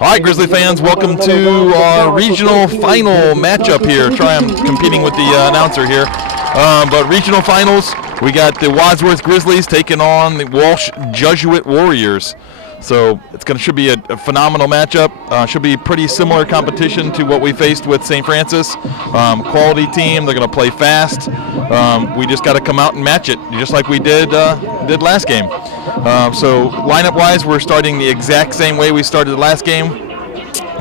All right, Grizzly fans, welcome to our regional final matchup here. I'm competing with the announcer here. But regional finals, we got the Wadsworth Grizzlies taking on the Walsh Jesuit Warriors. So should be a phenomenal matchup. Should be pretty similar competition to what we faced with St. Francis. Quality team. They're going to play fast. We just got to come out and match it, just like we did last game. So lineup-wise, we're starting the exact same way we started the last game.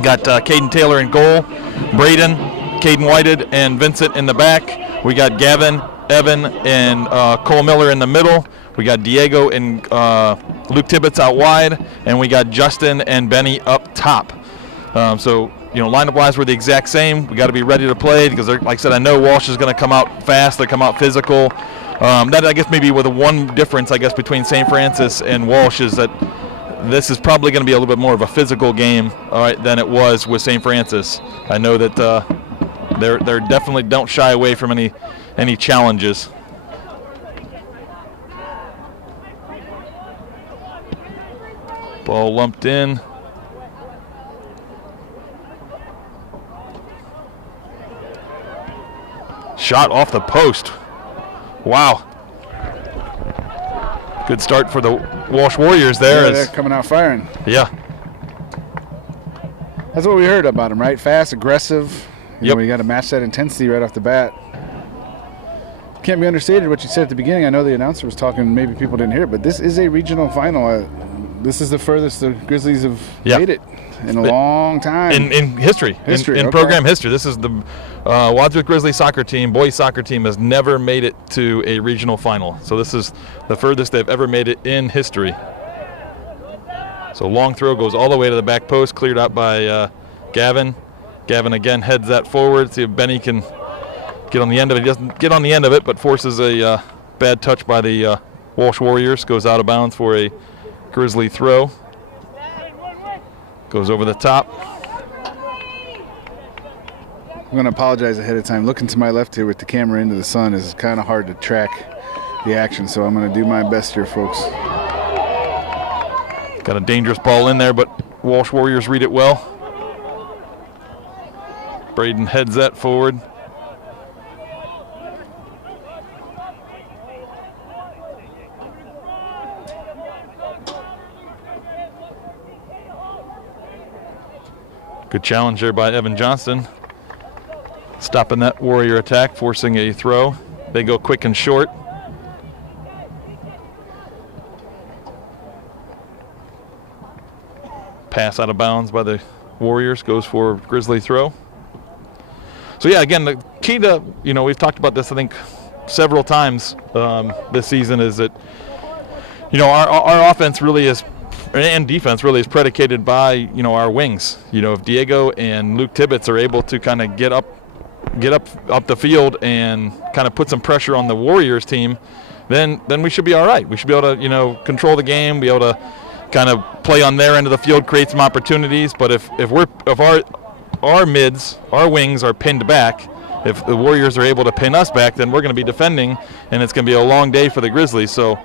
Got Caden Taylor in goal, Braden, Caden Whited, and Vincent in the back. We got Gavin, Evan, and Cole Miller in the middle. We got Diego and Luke Tibbetts out wide, and we got Justin and Benny up top. So lineup-wise, we're the exact same. We got to be ready to play because, like I said, I know Walsh is going to come out fast. They come out physical. That I guess maybe with the one difference I guess between St. Francis and Walsh is that this is probably going to be a little bit more of a physical game, all right, than it was with St. Francis. I know that they're definitely don't shy away from any challenges. Ball lumped in. Shot off the post. Wow. Good start for the Walsh Warriors there. Yeah, they're coming out firing. Yeah. That's what we heard about them, right? Fast, aggressive. You Yep. know, you got to match that intensity right off the bat. Can't be understated what you said at the beginning. I know the announcer was talking, maybe people didn't hear it, but this is a regional final. This is the furthest the Grizzlies have made it in a long time. In history. In program history. This is the Wadsworth Grizzlies soccer team, boys soccer team, has never made it to a regional final. So this is the furthest they've ever made it in history. So long throw goes all the way to the back post, cleared out by Gavin. Gavin again heads that forward. See if Benny can get on the end of it. He doesn't get on the end of it, but forces a bad touch by the Walsh Warriors. Goes out of bounds for a Grizzly throw. Goes over the top. I'm going to apologize ahead of time. Looking to my left here with the camera into the sun is kind of hard to track the action, so I'm going to do my best here, folks. Got a dangerous ball in there, but Walsh Warriors read it well. Braden heads that forward. Good challenge there by Evan Johnston. Stopping that Warrior attack, forcing a throw. They go quick and short. Pass out of bounds by the Warriors, goes for Grizzly throw. So yeah, again, the key to, we've talked about this I think several times this season is that, our offense really is, and defense really is predicated by, our wings. If Diego and Luke Tibbetts are able to kind of get up the field and kind of put some pressure on the Warriors team, then we should be all right. We should be able to, control the game, be able to kind of play on their end of the field, create some opportunities. But if our mids, our wings are pinned back, if the Warriors are able to pin us back, then we're going to be defending, and it's going to be a long day for the Grizzlies. So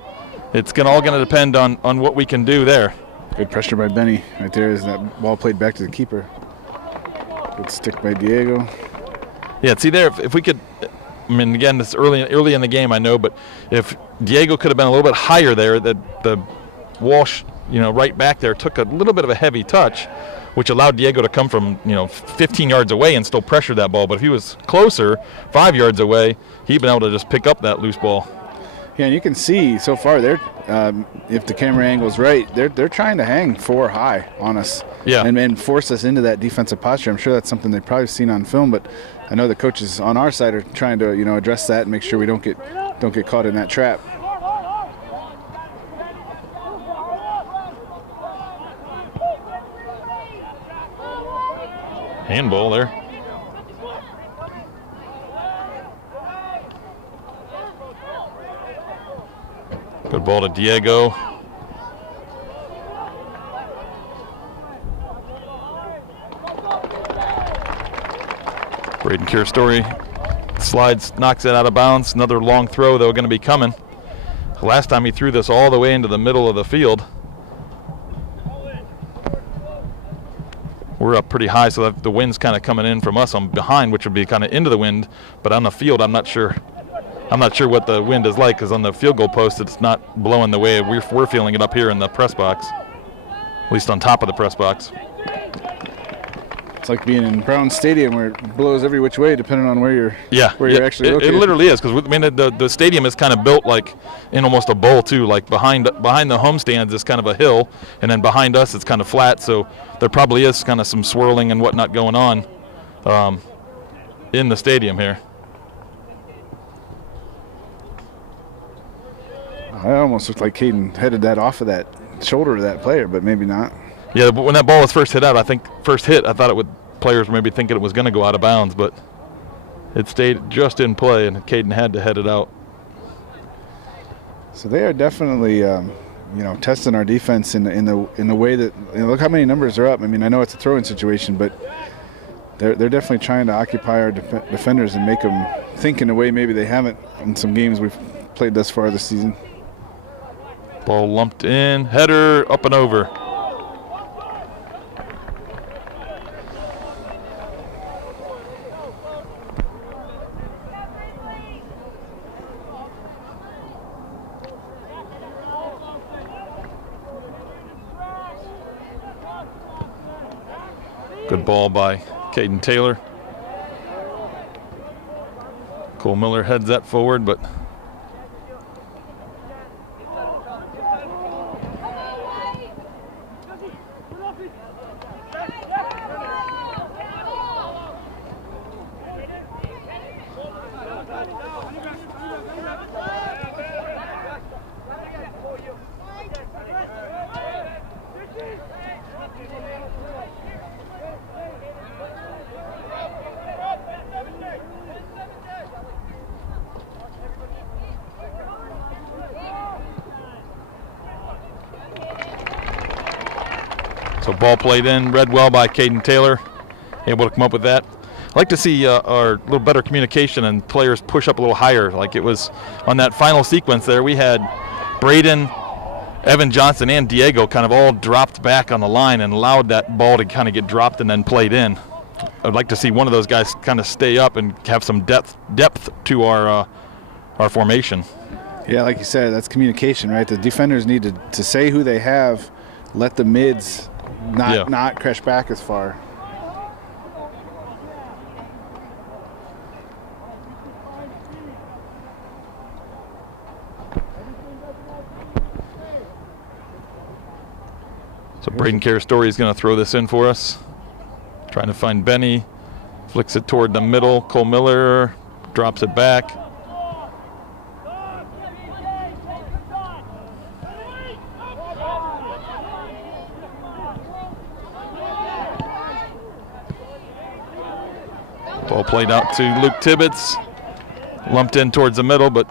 it's all going to depend on what we can do there. Good pressure by Benny right there as that ball played back to the keeper. Good stick by Diego. Yeah, see there, if we could, again, it's early in the game, I know, but if Diego could have been a little bit higher there, that the Walsh, right back there took a little bit of a heavy touch, which allowed Diego to come from, 15 yards away and still pressure that ball. But if he was closer, 5 yards away, he'd been able to just pick up that loose ball. Yeah, and you can see so far they're, if the camera angle's right, they're trying to hang 4 high on us, and force us into that defensive posture. I'm sure that's something they've probably seen on film, but I know the coaches on our side are trying to address that and make sure we don't get caught in that trap. Handball there. Good ball to Diego. Braden Kierstory slides, knocks it out of bounds. Another long throw, though, going to be coming. Last time he threw this all the way into the middle of the field. we're up pretty high, so the wind's kind of coming in from us on behind, which would be kind of into the wind. But on the field, I'm not sure what the wind is like, because on the field goal post, it's not blowing the way we're feeling it up here in the press box, at least on top of the press box. It's like being in Brown Stadium, where it blows every which way depending on where you're actually located. It literally is, because the stadium is kind of built like in almost a bowl too. Like behind the home stands is kind of a hill, and then behind us it's kind of flat. So there probably is kind of some swirling and whatnot going on in the stadium here. I almost looked like Caden headed that off of that shoulder of that player, but maybe not. Yeah, but when that ball was first hit, I thought players were maybe thinking it was going to go out of bounds, but it stayed just in play, and Caden had to head it out. So they are definitely, testing our defense in the way that, look how many numbers are up. I mean, I know it's a throwing situation, but they're definitely trying to occupy our defenders and make them think in a way maybe they haven't in some games we've played thus far this season. Ball lumped in, header up and over. Good ball by Caden Taylor. Cole Miller heads that forward, but so ball played in, read well by Caden Taylor, able to come up with that. I'd like to see our little better communication and players push up a little higher. Like it was on that final sequence there, we had Braden, Evan Johnson, and Diego kind of all dropped back on the line and allowed that ball to kind of get dropped and then played in. I'd like to see one of those guys kind of stay up and have some depth to our formation. Yeah, like you said, that's communication, right? The defenders need to say who they have, let the mids not crash back as far. So Braden Carastori is going to throw this in for us. Trying to find Benny. Flicks it toward the middle. Cole Miller drops it back. Ball played out to Luke Tibbetts. Lumped in towards the middle, but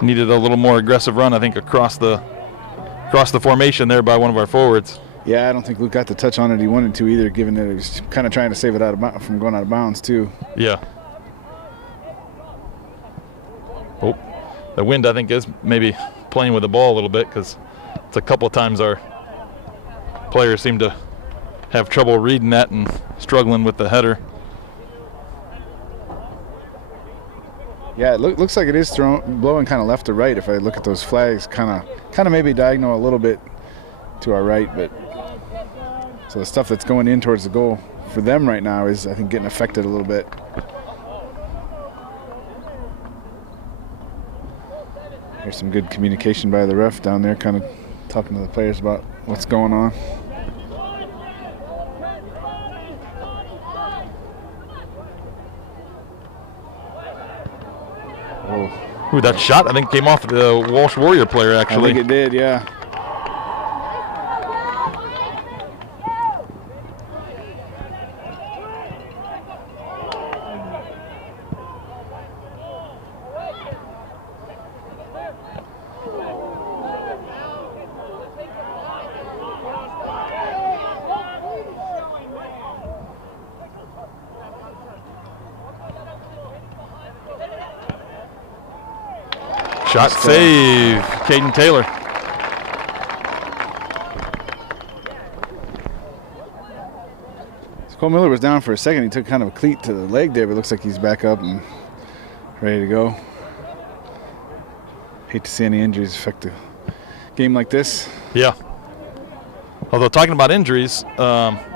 needed a little more aggressive run, I think, across the formation there by one of our forwards. Yeah, I don't think Luke got the touch on it he wanted to either, given that he was kind of trying to save it from going out of bounds too. Yeah. Oh, the wind, I think, is maybe playing with the ball a little bit, because it's a couple of times our players seem to have trouble reading that and struggling with the header. Yeah, it looks like it is blowing kind of left to right if I look at those flags, kind of maybe diagonal a little bit to our right, but so the stuff that's going in towards the goal for them right now is, I think, getting affected a little bit. There's some good communication by the ref down there, kind of talking to the players about what's going on. Ooh, that shot, I think, came off the Walsh Warrior player, actually. I think it did, yeah. Shot save, Caden Taylor. Cole Miller was down for a second. He took kind of a cleat to the leg there, but it looks like he's back up and ready to go. Hate to see any injuries affect a game like this. Yeah. Although talking about injuries,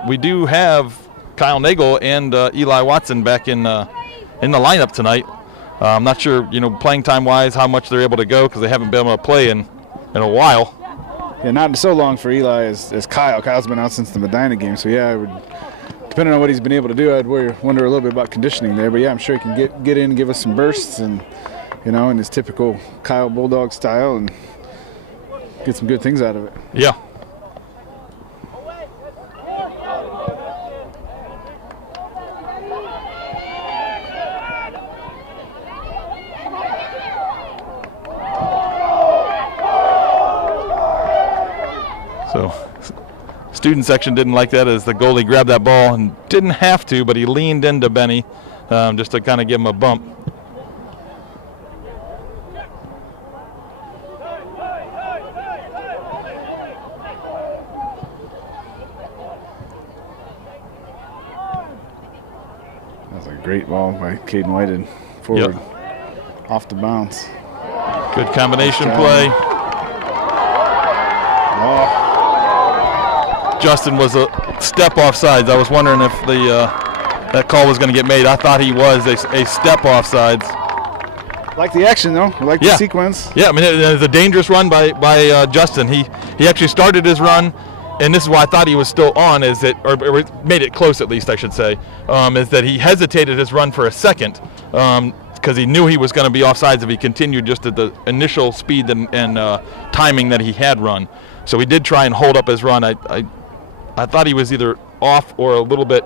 we do have Kyle Nagel and Eli Watson back in the lineup tonight. I'm not sure, playing time-wise, how much they're able to go because they haven't been able to play in a while. Yeah, not so long for Eli as Kyle. Kyle's been out since the Medina game, so yeah, depending on what he's been able to do, I'd wonder a little bit about conditioning there. But yeah, I'm sure he can get in and give us some bursts and, in his typical Kyle Bulldog style and get some good things out of it. Yeah. So, student section didn't like that as the goalie grabbed that ball and didn't have to, but he leaned into Benny just to kind of give him a bump. That's a great ball by Caden Whited forward, off the bounce. Good combination play. Oh. Justin was a step offsides. I was wondering if that call was going to get made. I thought he was a step offsides. Like the action though. I like the sequence. Yeah, I mean it was a dangerous run by Justin. He actually started his run, and this is why I thought he was still on. Or made it close at least, I should say. Is that he hesitated his run for a second because he knew he was going to be offsides if he continued just at the initial speed and timing that he had run. So he did try and hold up his run. I thought he was either off or a little bit,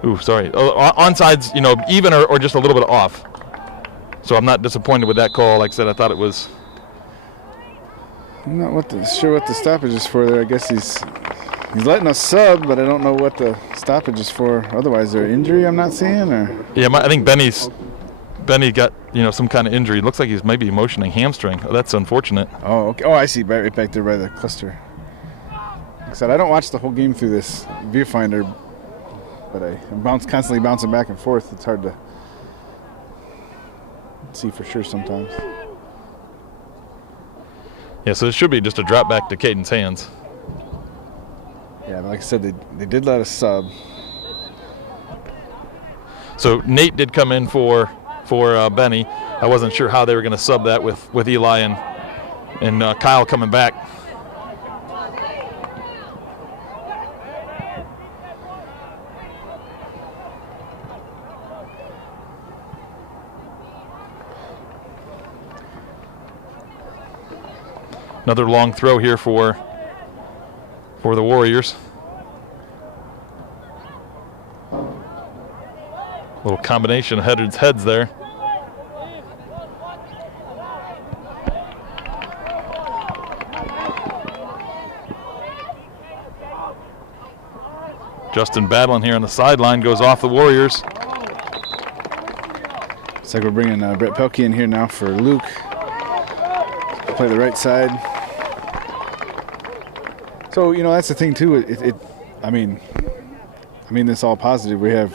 onsides, even or just a little bit off. So I'm not disappointed with that call. Like I said, I thought it was. I'm not sure what the stoppage is for there. I guess he's letting us sub, but I don't know what the stoppage is for. Otherwise, is there an injury I'm not seeing? Or yeah, I think Benny got some kind of injury. It looks like he's maybe motioning hamstring. Oh, that's unfortunate. Oh, okay. Oh, I see. Right back there by the cluster. Like I said, I don't watch the whole game through this viewfinder, but I'm constantly bouncing back and forth. It's hard to see for sure sometimes. Yeah, so it should be just a drop back to Caden's hands. Yeah, but like I said, they did let us sub. So Nate did come in for Benny. I wasn't sure how they were going to sub that with Eli and Kyle coming back. Another long throw here for the Warriors. Little combination of heads there. Justin battling here on the sideline, goes off the Warriors. Looks like we're bringing Brett Pelkey in here now for Luke. Play the right side. So, that's the thing too. I mean this all positive. We have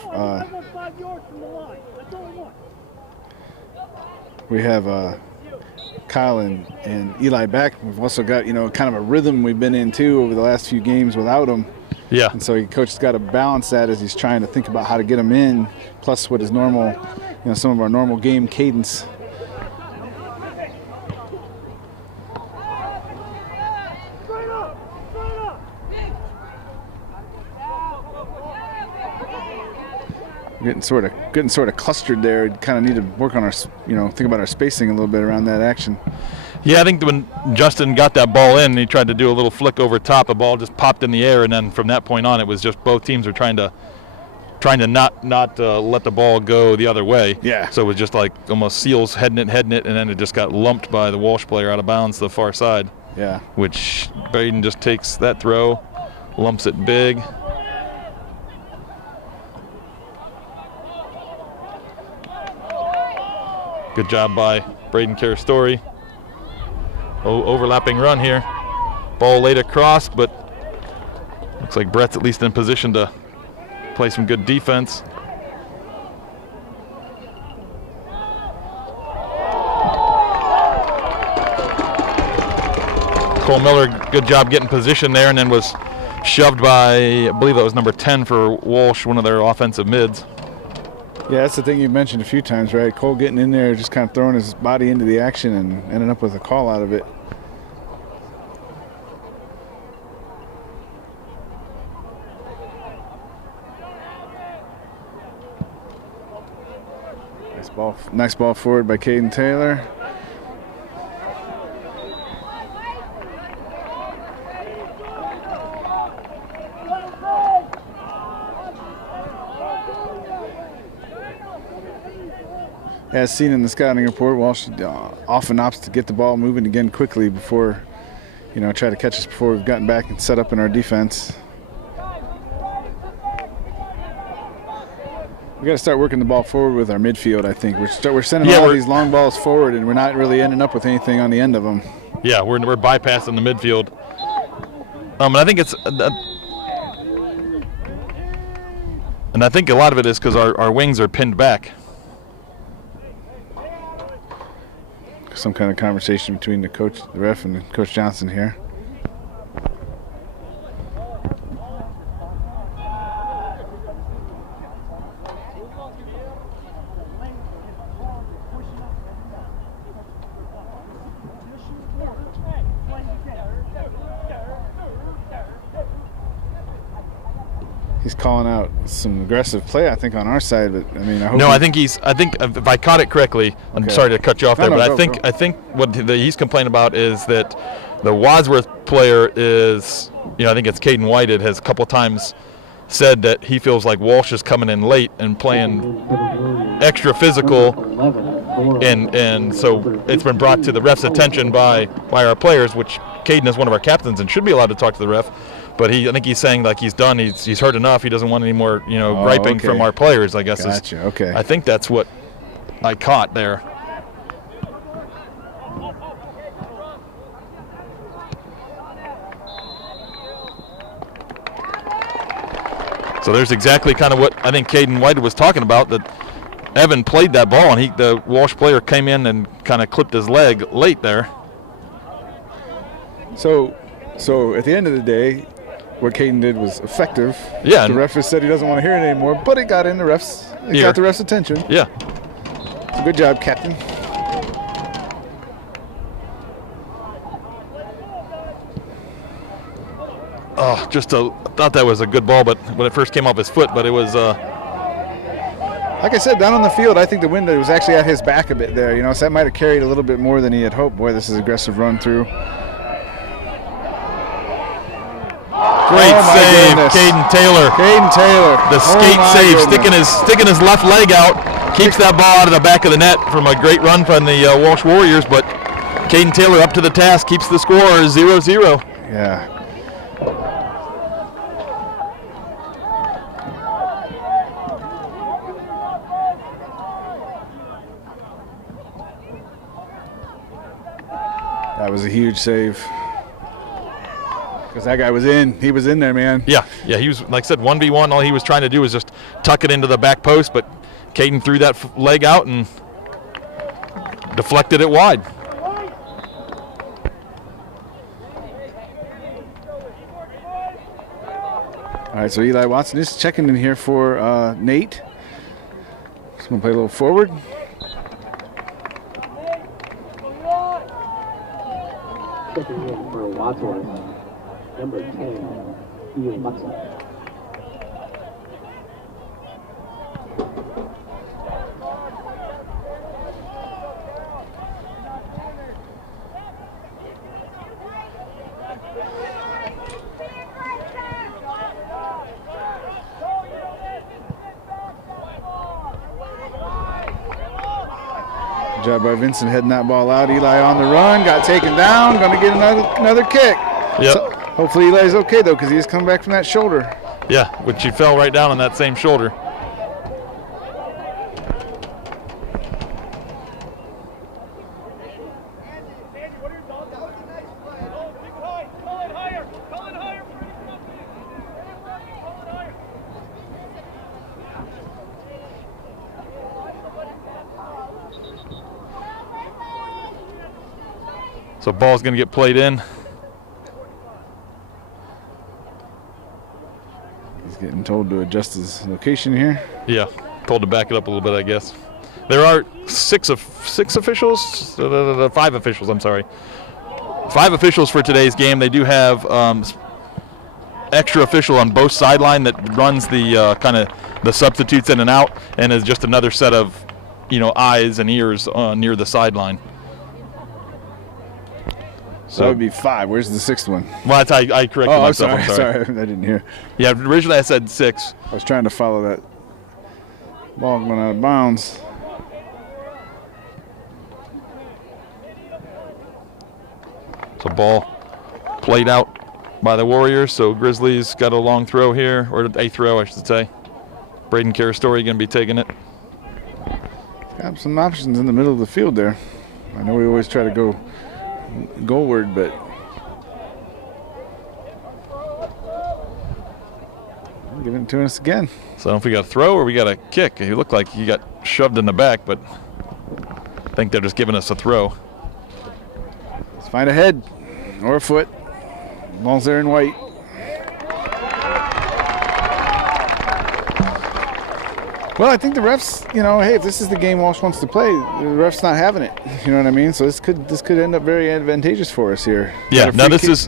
Kyle and Eli back. We've also got kind of a rhythm we've been in too over the last few games without them. Yeah. And so coach has got to balance that as he's trying to think about how to get them in, plus what is normal, some of our normal game cadence. Getting sort of clustered there. Kind of need to work on our, think about our spacing a little bit around that action. Yeah, I think when Justin got that ball in, he tried to do a little flick over top. The ball just popped in the air, and then from that point on, it was just both teams were trying to not let the ball go the other way. Yeah. So it was just like almost Seals heading it, and then it just got lumped by the Walsh player out of bounds to the far side. Yeah. Which Braden just takes that throw, lumps it big. Good job by Braden Carastori. Overlapping run here. Ball laid across, but looks like Brett's at least in position to play some good defense. Cole Miller, good job getting position there, and then was shoved by, I believe that was number 10 for Walsh, one of their offensive mids. Yeah, that's the thing you mentioned a few times, right? Cole getting in there, just kind of throwing his body into the action and ending up with a call out of it. Nice ball forward by Caden Taylor. As seen in the scouting report, Walsh often opts to get the ball moving again quickly before, try to catch us before we've gotten back and set up in our defense. We got to start working the ball forward with our midfield, I think. We're sending all these long balls forward, and we're not really ending up with anything on the end of them. Yeah, we're bypassing the midfield. And I think I think a lot of it is because our wings are pinned back. Some kind of conversation between the ref, and Coach Johnson here. He's calling out some aggressive play, I think, on our side, but I mean, I hope. No, I think if I caught it correctly, I'm sorry to cut you off there, but I think what he's complaining about is that the Wadsworth player is, I think it's Caden Whited, has a couple times said that he feels like Walsh is coming in late and playing extra physical, and so it's been brought to the ref's attention by our players, which Caden is one of our captains and should be allowed to talk to the ref. But I think he's saying like he's done. He's heard enough. He doesn't want any more, griping from our players, I guess. Gotcha. Okay. I think that's what I caught there. So there's exactly kind of what I think Caden White was talking about, that Evan played that ball, and the Walsh player came in and kind of clipped his leg late there. So at the end of the day, what Caden did was effective. Yeah. The ref has said he doesn't want to hear it anymore, but it got in the ref's. It got the ref's attention. Yeah. So good job, Captain. Oh, thought that was a good ball, but when it first came off his foot, but it was. Like I said, down on the field, I think the wind was actually at his back a bit there. So that might have carried a little bit more than he had hoped. Boy, this is an aggressive run through. Great save, Caden Taylor. The skate save, sticking his left leg out, keeps that ball out of the back of the net from a great run from the Walsh Warriors, but Caden Taylor up to the task, keeps the score 0-0. Yeah. That was a huge save. Because that guy was in. He was in there, man. Yeah, he was, like I said, 1v1. All he was trying to do was just tuck it into the back post, but Caden threw that leg out and deflected it wide. All right, so Eli Watson is checking in here for Nate. He's going to play a little forward. Checking in for Wadsworth, number 10, Ian Watson. Good job by Vincent heading that ball out. Eli on the run, got taken down, going to get another kick. Yep. So hopefully Eli's okay, though, because he's come back from that shoulder. Yeah, which he fell right down on that same shoulder. So ball's going to get played in. He's getting told to adjust his location here. Yeah, told to back it up a little bit, I guess. There are six officials, 5 officials, I'm sorry. 5 officials for today's game. They do have extra official on both sideline that runs the kind of the substitutes in and out, and is just another set of, eyes and ears near the sideline. So that would be 5. Where's the 6th one? Well, that's I corrected myself. I'm I'm sorry. I didn't hear. Yeah, originally I said 6. I was trying to follow that ball going out of bounds. So ball played out by the Warriors. So Grizzlies got a long throw here, or a throw, I should say. Braden Carastori going to be taking it. Got some options in the middle of the field there. I know we always try to go goalward, but giving it to us again. So I don't know if we got a throw or we got a kick. He looked like he got shoved in the back, but I think they're just giving us a throw. Let's find a head or a foot. Ball's there in white. Well, I think the refs, hey, if this is the game Walsh wants to play, the ref's not having it. You know what I mean? So this could end up very advantageous for us here. Yeah. Now this is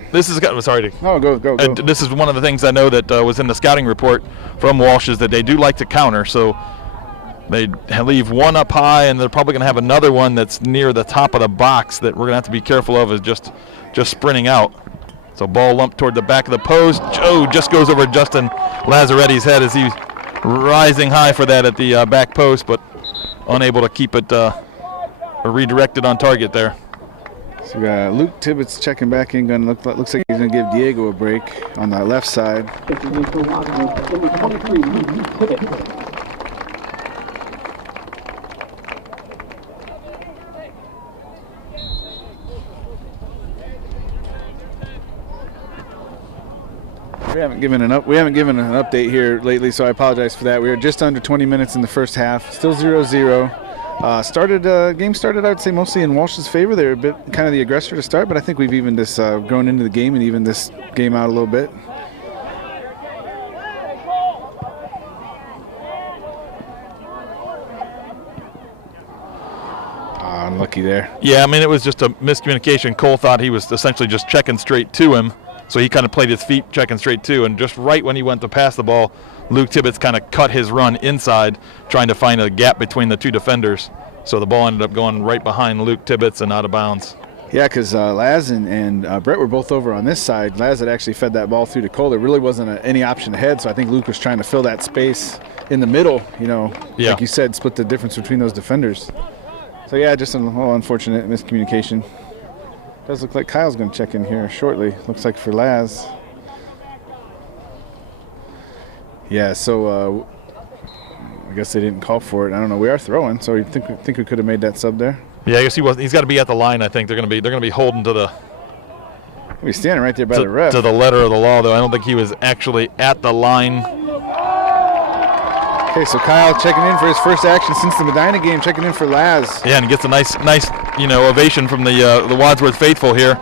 sorry. Go. This is one of the things I know that was in the scouting report from Walsh, is that they do like to counter. So they leave one up high, and they're probably going to have another one that's near the top of the box that we're going to have to be careful of, is just sprinting out. So ball lumped toward the back of the post. Joe just goes over Justin Lazzaretti's head as he's rising high for that at the back post, but unable to keep it redirected on target there. So we got Luke Tibbetts checking back in. Looks like he's going to give Diego a break on the left side. We haven't given an update here lately, so I apologize for that. We were just under 20 minutes in the first half, still 0-0. Game started, I'd say, mostly in Walsh's favor. They were a bit kind of the aggressor to start, but I think we've even this grown into the game and even this game out a little bit. Unlucky there. Yeah, I mean, it was just a miscommunication. Cole thought he was essentially just checking straight to him. So he kind of played his feet checking straight to, and just right when he went to pass the ball, Luke Tibbetts kind of cut his run inside, trying to find a gap between the 2 defenders. So the ball ended up going right behind Luke Tibbetts and out of bounds. Yeah, because Laz and Brett were both over on this side. Laz had actually fed that ball through to Cole. There really wasn't any option ahead, so I think Luke was trying to fill that space in the middle, like you said, split the difference between those defenders. So yeah, just a little unfortunate miscommunication. Does look like Kyle's going to check in here shortly. Looks like for Laz. Yeah, so I guess they didn't call for it. I don't know. We are throwing, so you think we could have made that sub there? Yeah, I guess he was. He's got to be at the line. I think they're going to be holding to the. He's standing right there by the ref. To the letter of the law, though. I don't think he was actually at the line. Okay, so Kyle checking in for his first action since the Medina game, checking in for Laz. Yeah, and he gets a nice ovation from the Wadsworth faithful here.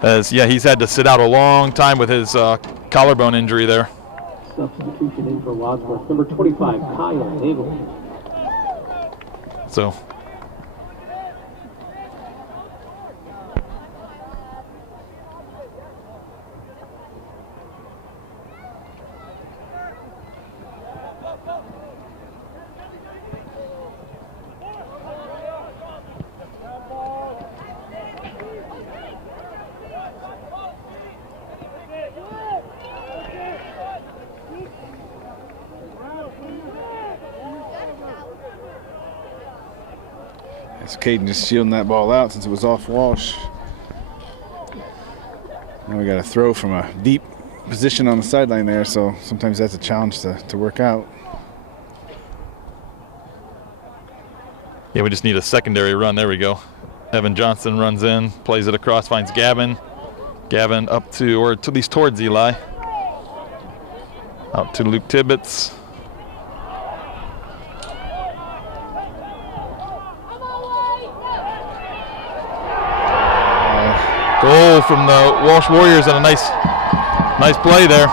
As he's had to sit out a long time with his collarbone injury there. Substitution in for Wadsworth, number 25, Kyle Nagel. So. So Caden just shielding that ball out since it was off Walsh. Now we got a throw from a deep position on the sideline there, so sometimes that's a challenge to work out. Yeah, we just need a secondary run. There we go. Evan Johnson runs in, plays it across, finds Gavin. Gavin up to, or at least towards Eli. Out to Luke Tibbetts. from the Walsh Warriors and a nice play there.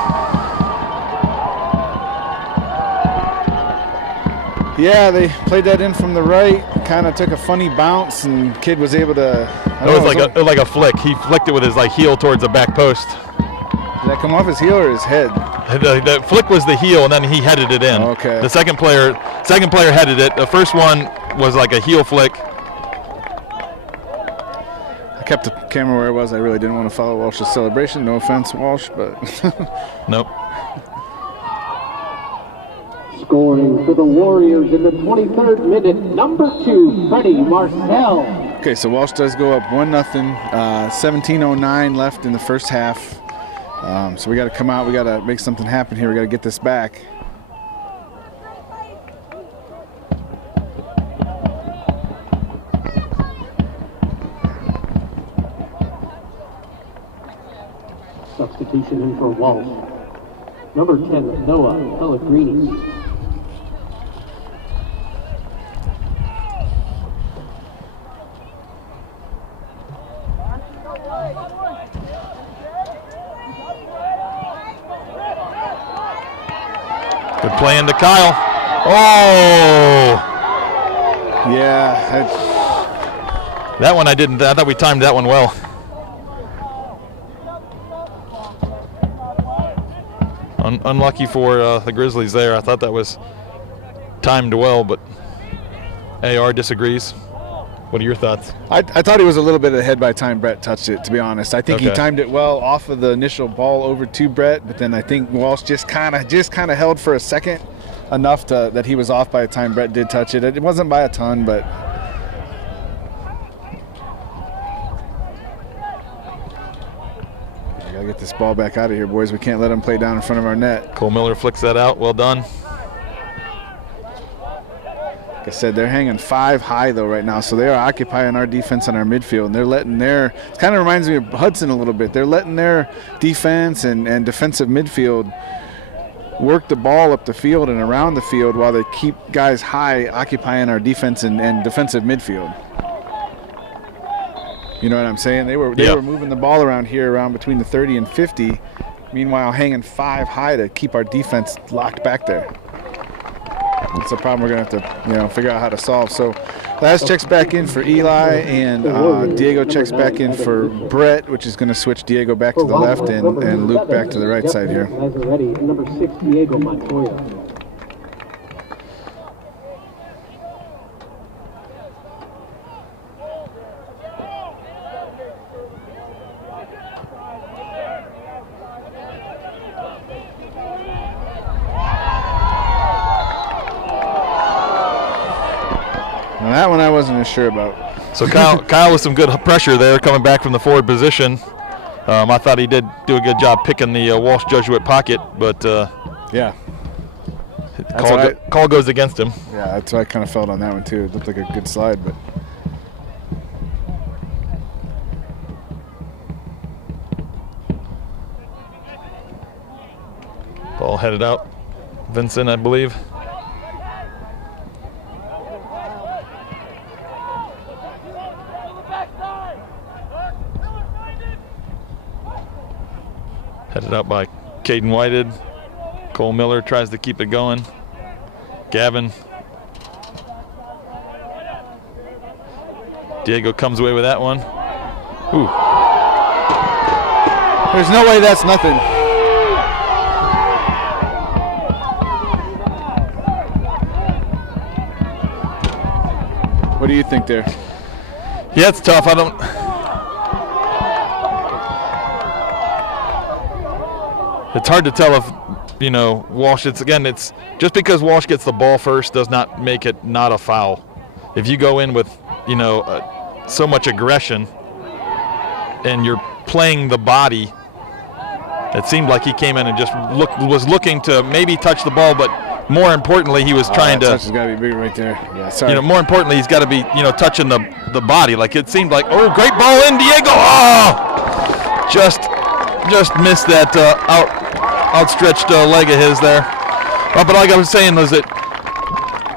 Yeah, they played that in from the right, kind of took a funny bounce, and kid was able to. It was like a flick. He flicked it with his heel towards the back post. Did that come off his heel or his head? The flick was the heel, and then he headed it in. Okay. The second player headed it. The first one was like a heel flick. I kept the camera where it was. I really didn't want to follow Walsh's celebration. No offense, Walsh, but. Nope. Scoring for the Warriors in the 23rd minute, number 2, Freddie Marcel. Okay, so Walsh does go up 1-0. 17:09 left in the first half. So we got to come out. We got to make something happen here. We got to get this back. Substitution in for Walsh. Number 10, Noah Pellegrini. Good play into Kyle. Oh! Yeah. That one I didn't. I thought we timed that one well. Unlucky for the Grizzlies there. I thought that was timed well, but AR disagrees. What are your thoughts? I thought he was a little bit ahead by the time Brett touched it, to be honest. I think he timed it well off of the initial ball over to Brett, but then I think Walsh just kind of held for a second enough that he was off by the time Brett did touch it. It wasn't by a ton, but we got to get this ball back out of here, boys. We can't let him play down in front of our net. Cole Miller flicks that out. Well done. Like I said, they're hanging 5 high though right now, so they are occupying our defense and our midfield, and they're letting it kind of reminds me of Hudson a little bit. They're letting their defense and defensive midfield work the ball up the field and around the field while they keep guys high occupying our defense and defensive midfield. You know what I'm saying? They were moving the ball around between the 30 and 50, meanwhile hanging 5 high to keep our defense locked back there. That's a problem we're going to have to, figure out how to solve. So Laz checks back in for Eli, and Diego checks back in for Brett, which is going to switch Diego back to the left and Luke back to the right side here. Number 6, Diego Montoya. That one I wasn't as sure about. So Kyle with some good pressure there coming back from the forward position. I thought he did do a good job picking the Walsh Jesuit pocket, but yeah, call goes against him. Yeah, that's what I kind of felt on that one too. It looked like a good slide, but ball headed out. Vincent, I believe. Headed out by Caden Whited. Cole Miller tries to keep it going. Gavin. Diego comes away with that one. Ooh. There's no way that's nothing. What do you think there? Yeah, it's tough. It's hard to tell if, Walsh, it's just because Walsh gets the ball first does not make it not a foul. If you go in with, so much aggression and you're playing the body, it seemed like he came in and just was looking to maybe touch the ball, but more importantly, he was trying to. Touch has got to be bigger right there. Yeah, sorry. More importantly, he's got to be, touching the body. Like it seemed like, great ball in, Diego. Oh, just missed that outstretched leg of his there. But like I was saying, was that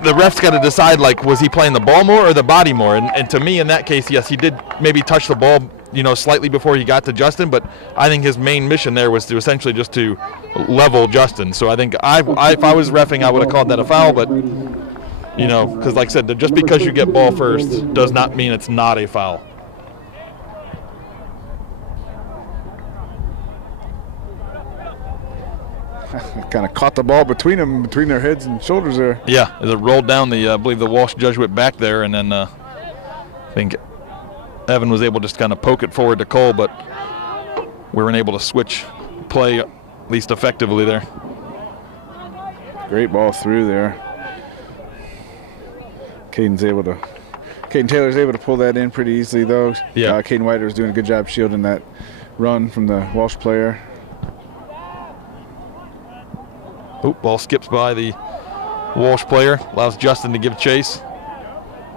the ref's got to decide, was he playing the ball more or the body more? And to me, in that case, yes, he did maybe touch the ball slightly before he got to Justin, but I think his main mission there was to essentially just to level Justin. So I think if I was reffing, I would have called that a foul, but because like I said, just because you get ball first does not mean it's not a foul. Kind of caught the ball between their heads and shoulders there. Yeah, as it rolled down I believe the Walsh Jesuit back there, and then I think Evan was able to just kind of poke it forward to Cole, but we weren't able to switch play at least effectively there. Great ball through there. Caden Taylor's able to pull that in pretty easily, though. Yeah. Caden Whiter was doing a good job shielding that run from the Walsh player. Ball skips by the Walsh player, allows Justin to give chase,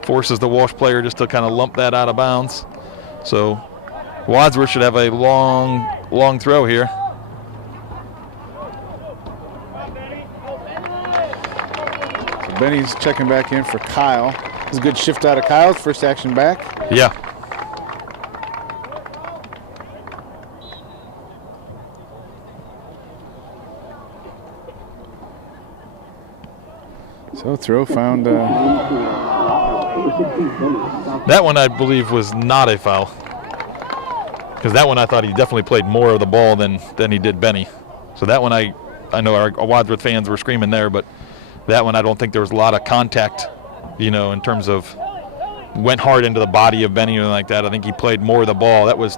forces the Walsh player just to kind of lump that out of bounds. So Wadsworth should have a long throw here. So Benny's checking back in for Kyle. It's a good shift out of Kyle's first action back. Yeah. So throw found. That one I believe was not a foul, because that one I thought he definitely played more of the ball than he did Benny. So that one I know our Wadsworth fans were screaming there, but that one I don't think there was a lot of contact, in terms of went hard into the body of Benny or anything like that. I think he played more of the ball. That was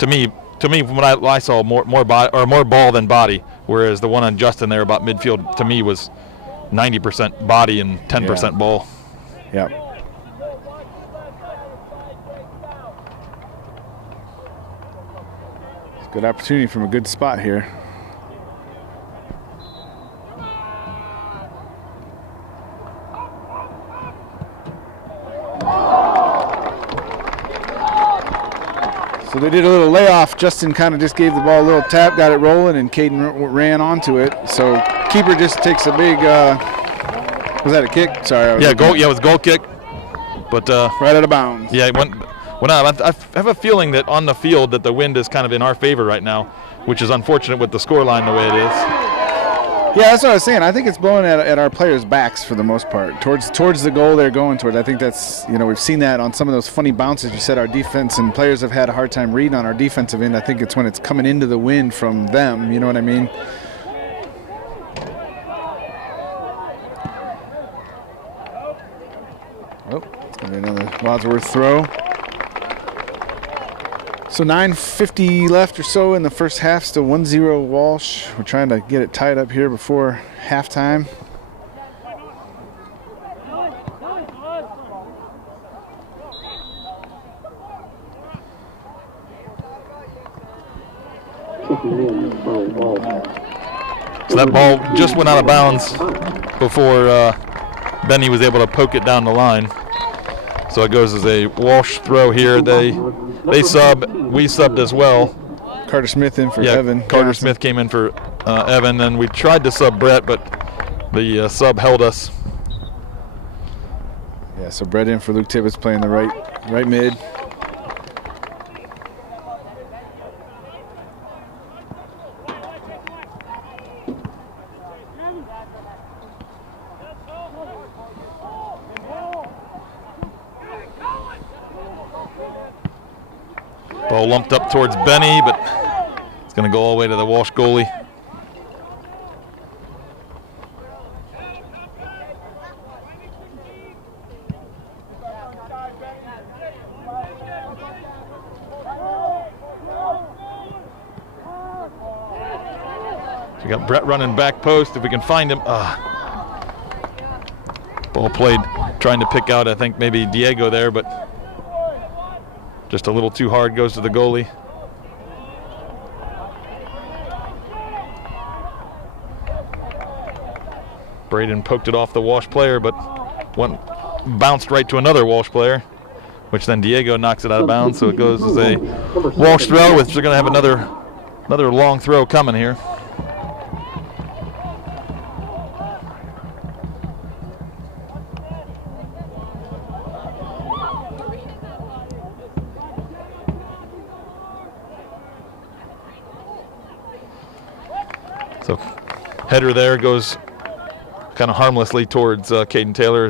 to me from what I saw more ball than body, whereas the one on Justin there about midfield to me was 90% body and 10% ball. Yep. It's a good opportunity from a good spot here. So they did a little layoff. Justin kind of just gave the ball a little tap, got it rolling, and Caden ran onto it. So keeper just takes a big, was that a kick? Sorry. Yeah, goal. Yeah, it was a goal kick. But right out of bounds. Yeah, it went out. I have a feeling that on the field that the wind is kind of in our favor right now, which is unfortunate with the scoreline the way it is. Yeah, that's what I was saying. I think it's blowing at our players' backs for the most part, towards the goal they're going towards. I think that's, we've seen that on some of those funny bounces. You said our defense and players have had a hard time reading on our defensive end. I think it's when it's coming into the wind from them. You know what I mean? Oh, it's going to be another Wadsworth throw. So 9:50 left or so in the first half, still 1-0 Walsh. We're trying to get it tied up here before halftime. So that ball just went out of bounds before Benny was able to poke it down the line. So it goes as a Walsh throw here. They sub, we subbed as well. Carter Smith in for Evan. Carter Smith came in for Evan, and we tried to sub Brett, but the sub held us. Yeah, so Brett in for Luke Tibbetts playing the right mid. Ball lumped up towards Benny, but it's going to go all the way to the Walsh goalie. So we got Brett running back post. If we can find him. Ball played, trying to pick out, I think, maybe Diego there, but just a little too hard, goes to the goalie. Braden poked it off the Walsh player, but bounced right to another Walsh player, which then Diego knocks it out of bounds. So it goes as a Walsh throw, which they're going to have another long throw coming here. So header there goes kind of harmlessly towards Caden Taylor.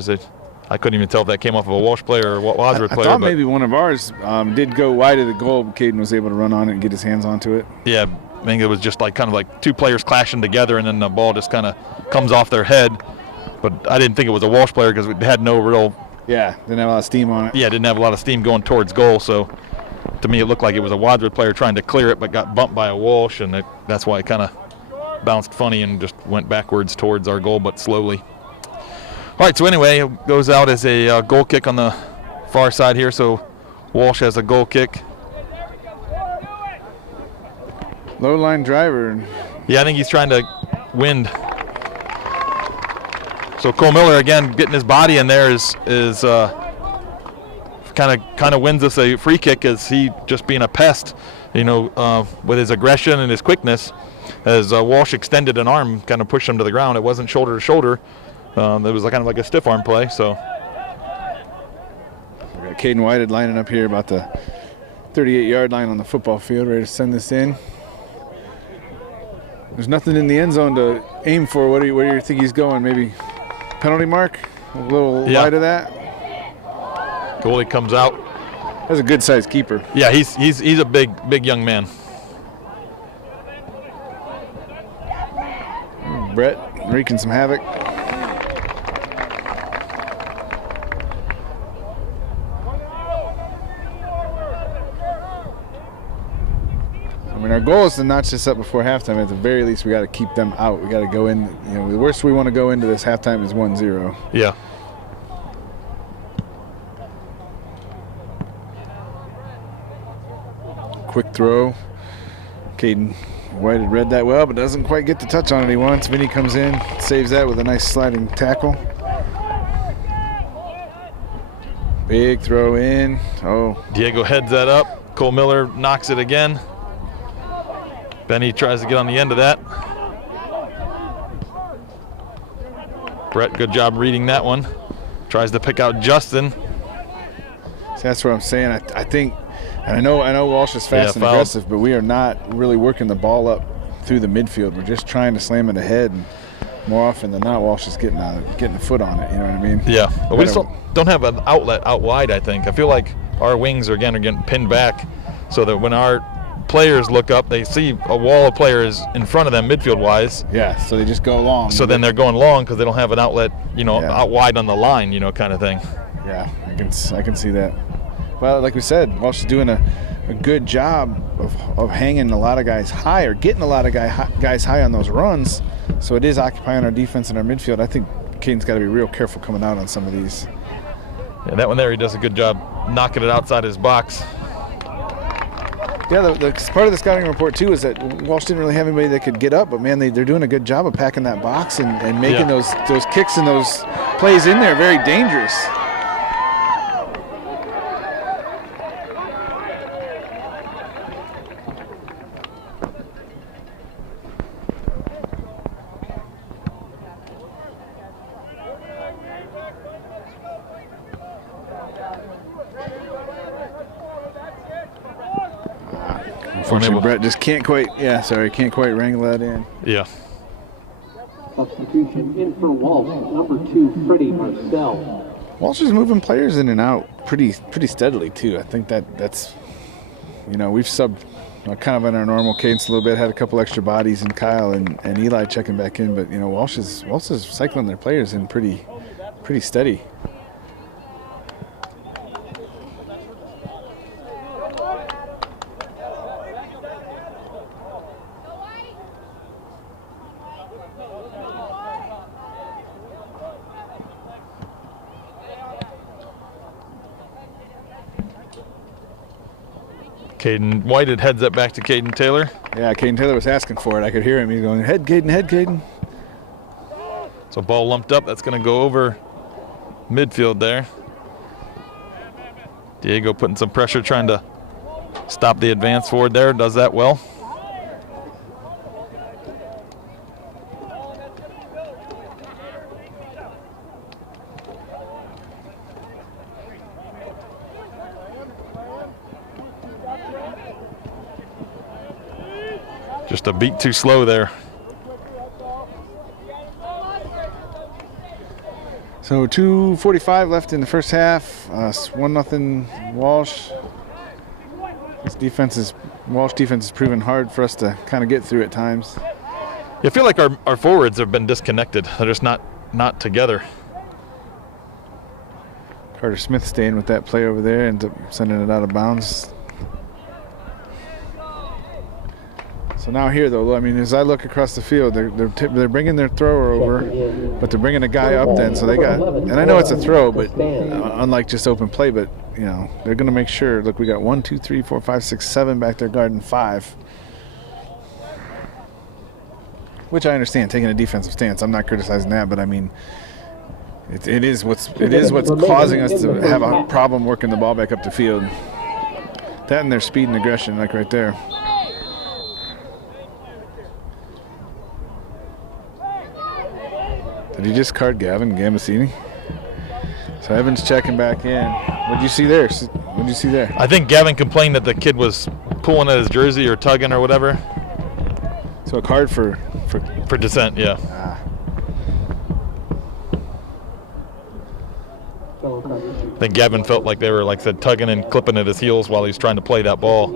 I couldn't even tell if that came off of a Walsh player or Wadsworth player. I thought maybe one of ours did go wide of the goal, but Caden was able to run on it and get his hands onto it. Yeah, I think it was just like kind of like two players clashing together, and then the ball just kind of comes off their head. But I didn't think it was a Walsh player because it had no real. Yeah, didn't have a lot of steam on it. Yeah, didn't have a lot of steam going towards goal. So to me, it looked like it was a Wadsworth player trying to clear it, but got bumped by a Walsh, and that's why it kind of bounced funny and just went backwards towards our goal, but slowly. All right, so anyway, it goes out as a goal kick on the far side here. So Walsh has a goal kick. Low line driver. Yeah, I think he's trying to wind. So Cole Miller again getting his body in there is kind of wins us a free kick, as he just being a pest, with his aggression and his quickness. As Walsh extended an arm, kind of pushed him to the ground. It wasn't shoulder to shoulder. It was kind of like a stiff arm play. So we got Caden Whited lining up here about the 38-yard line on the football field, ready to send this in. There's nothing in the end zone to aim for. Where do you think he's going? Maybe penalty mark? A little wide of that? Goalie comes out. That's a good-sized keeper. Yeah, he's a big young man. Brett wreaking some havoc. I mean, our goal is to notch this up before halftime. At the very least, we got to keep them out. We got to go in. The worst we want to go into this halftime is 1-0. Yeah. Quick throw. Caden White had read that well, but doesn't quite get the touch on it he wants. Vinny comes in, saves that with a nice sliding tackle. Big throw in. Oh. Diego heads that up. Cole Miller knocks it again. Benny tries to get on the end of that. Brett, good job reading that one. Tries to pick out Justin. See, that's what I'm saying. I think, and I know Walsh is fast and aggressive, but we are not really working the ball up through the midfield. We're just trying to slam it ahead, and more often than not, Walsh is getting a foot on it. You know what I mean? Yeah, but we just don't have an outlet out wide. I think. I feel like our wings are getting pinned back, so that when our players look up, they see a wall of players in front of them midfield-wise. Yeah, so they just go long. So then they're going long because they don't have an outlet, out wide on the line, kind of thing. Yeah, I can see that. Well, like we said, Walsh is doing a good job of hanging a lot of guys high, or getting a lot of guys high on those runs. So it is occupying our defense and our midfield. I think Caden's got to be real careful coming out on some of these. Yeah, that one there, he does a good job knocking it outside his box. Yeah, the part of the scouting report, too, is that Walsh didn't really have anybody that could get up, but, man, they're doing a good job of packing that box and making those kicks and those plays in there very dangerous. Unfortunately, Brett just can't quite wrangle that in. Yeah. Substitution in for Walsh, number 2, Freddie Marcel. Walsh is moving players in and out pretty steadily, too. I think that's, we've subbed kind of in our normal cadence a little bit, had a couple extra bodies in Kyle and Eli checking back in, but, Walsh is cycling their players in pretty steady. Caden Whited heads it back to Caden Taylor. Yeah, Caden Taylor was asking for it. I could hear him. He's going, head, Caden. So ball lumped up. That's going to go over midfield there. Diego putting some pressure, trying to stop the advance forward there. Does that well. Just a beat too slow there. So 2:45 left in the first half. 1-0 Walsh. Walsh defense has proven hard for us to kind of get through at times. I feel like our forwards have been disconnected. They're just not together. Carter Smith staying with that play over there, ends up sending it out of bounds. So now here, though, I mean, as I look across the field, they're bringing their thrower over, but they're bringing a guy up then. So they got, and I know it's a throw, but unlike just open play, but you know, they're going to make sure. Look, we got 1, 2, 3, 4, 5, 6, 7 back there guarding 5. Which I understand, taking a defensive stance. I'm not criticizing that, but I mean, it is what's causing us to have a problem working the ball back up the field. That and their speed and aggression, like right there. Did he just card Gavin Gambasini? So Evans checking back in. What'd you see there? I think Gavin complained that the kid was pulling at his jersey or tugging or whatever. So a card for dissent, yeah. I think Gavin felt like they were, like said, tugging and clipping at his heels while he was trying to play that ball.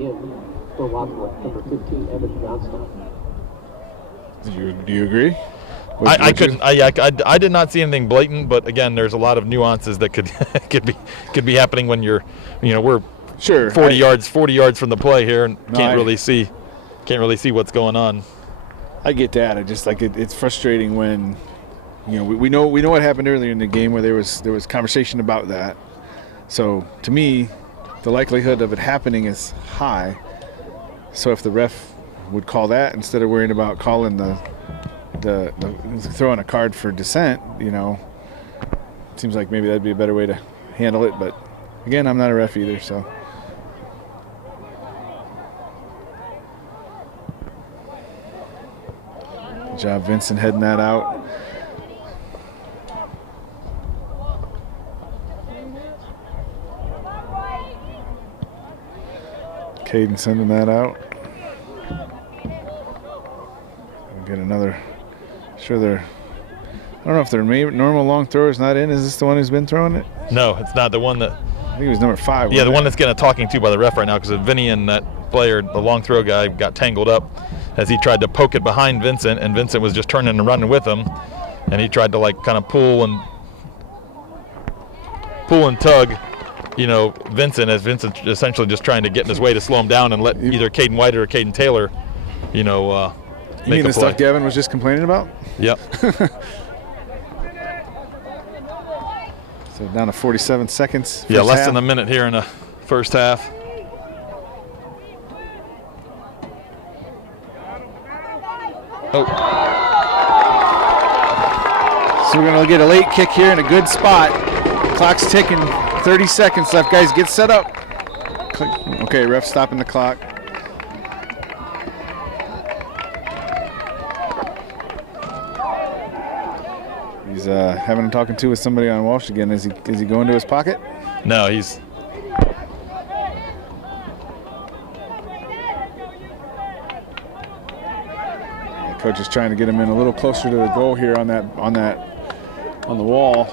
Do you agree? I did not see anything blatant, but again, there's a lot of nuances that could be happening when we're 40 yards from the play here and can't really see what's going on. I get that. I just like it's frustrating when we know what happened earlier in the game where there was conversation about that. So to me, the likelihood of it happening is high. So if the ref would call that instead of worrying about calling the throwing a card for dissent, it seems like maybe that'd be a better way to handle it. But again, I'm not a ref either, so. Good job, Vincent, heading that out. Caden sending that out. We'll get another. Sure, I don't know if their normal long thrower is not in. Is this the one who's been throwing it? No, it's not the one that. I think it was number 5. Yeah, the one that's getting a talking to by the ref right now because Vinny and that player, the long throw guy, got tangled up as he tried to poke it behind Vincent, and Vincent was just turning and running with him, and he tried to kind of pull and tug, Vincent, as Vincent's essentially just trying to get in his way to slow him down and let either Caden White or Caden Taylor, You mean the stuff Gavin was just complaining about? Yep. So down to 47 seconds. Yeah, less than a minute here in the first half. Oh. So we're going to get a late kick here in a good spot. Clock's ticking. 30 seconds left. Guys, get set up. Okay, ref stopping the clock. He's having a talking to with somebody on Walsh again. Is he going to his pocket? No, he's. Coach is trying to get him in a little closer to the goal here on the wall,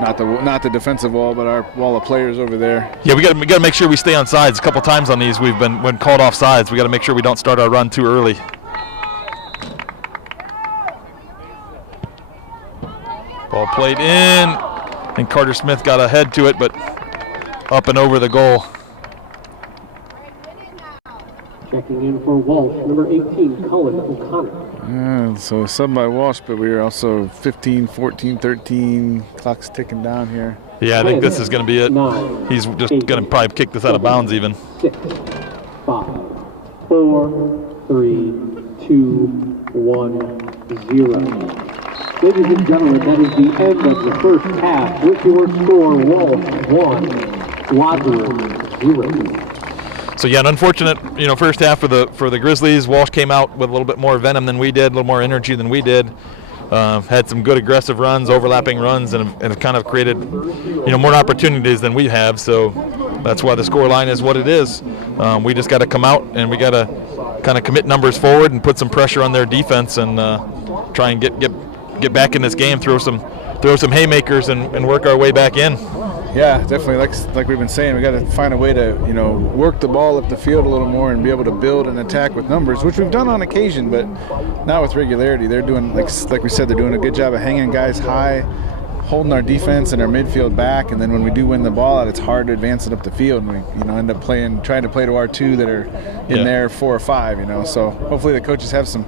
not the defensive wall, but our wall of players over there. Yeah, we got to make sure we stay on sides. A couple times on these, when called off sides. We got to make sure we don't start our run too early. Ball played in, and Carter Smith got a head to it, but up and over the goal. Checking in for Walsh, number 18, Colin O'Connor. So sub by Walsh, but we are also 15, 14, 13. Clock's ticking down here. Yeah, I think this is going to be it. He's just going to probably kick this out of bounds even. 6, 5, 4, 3, 2, 1, 0. Ladies and gentlemen, that is the end of the first half. With your score, Walsh 1, Wadsworth 0. So yeah, an unfortunate, first half for the Grizzlies. Walsh came out with a little bit more venom than we did, a little more energy than we did. Had some good aggressive runs, overlapping runs, and have kind of created, more opportunities than we have. So that's why the score line is what it is. We just got to come out and we got to kind of commit numbers forward and put some pressure on their defense and try and get back in this game, throw some haymakers and work our way back in. Yeah, definitely. Like we've been saying, we got to find a way to work the ball up the field a little more and be able to build and attack with numbers, which we've done on occasion, but not with regularity. They're doing like we said, they're doing a good job of hanging guys high, holding our defense and our midfield back, and then when we do win the ball out, it's hard to advance it up the field, and we end up trying to play to our two that are in there 4 or 5. So hopefully the coaches have some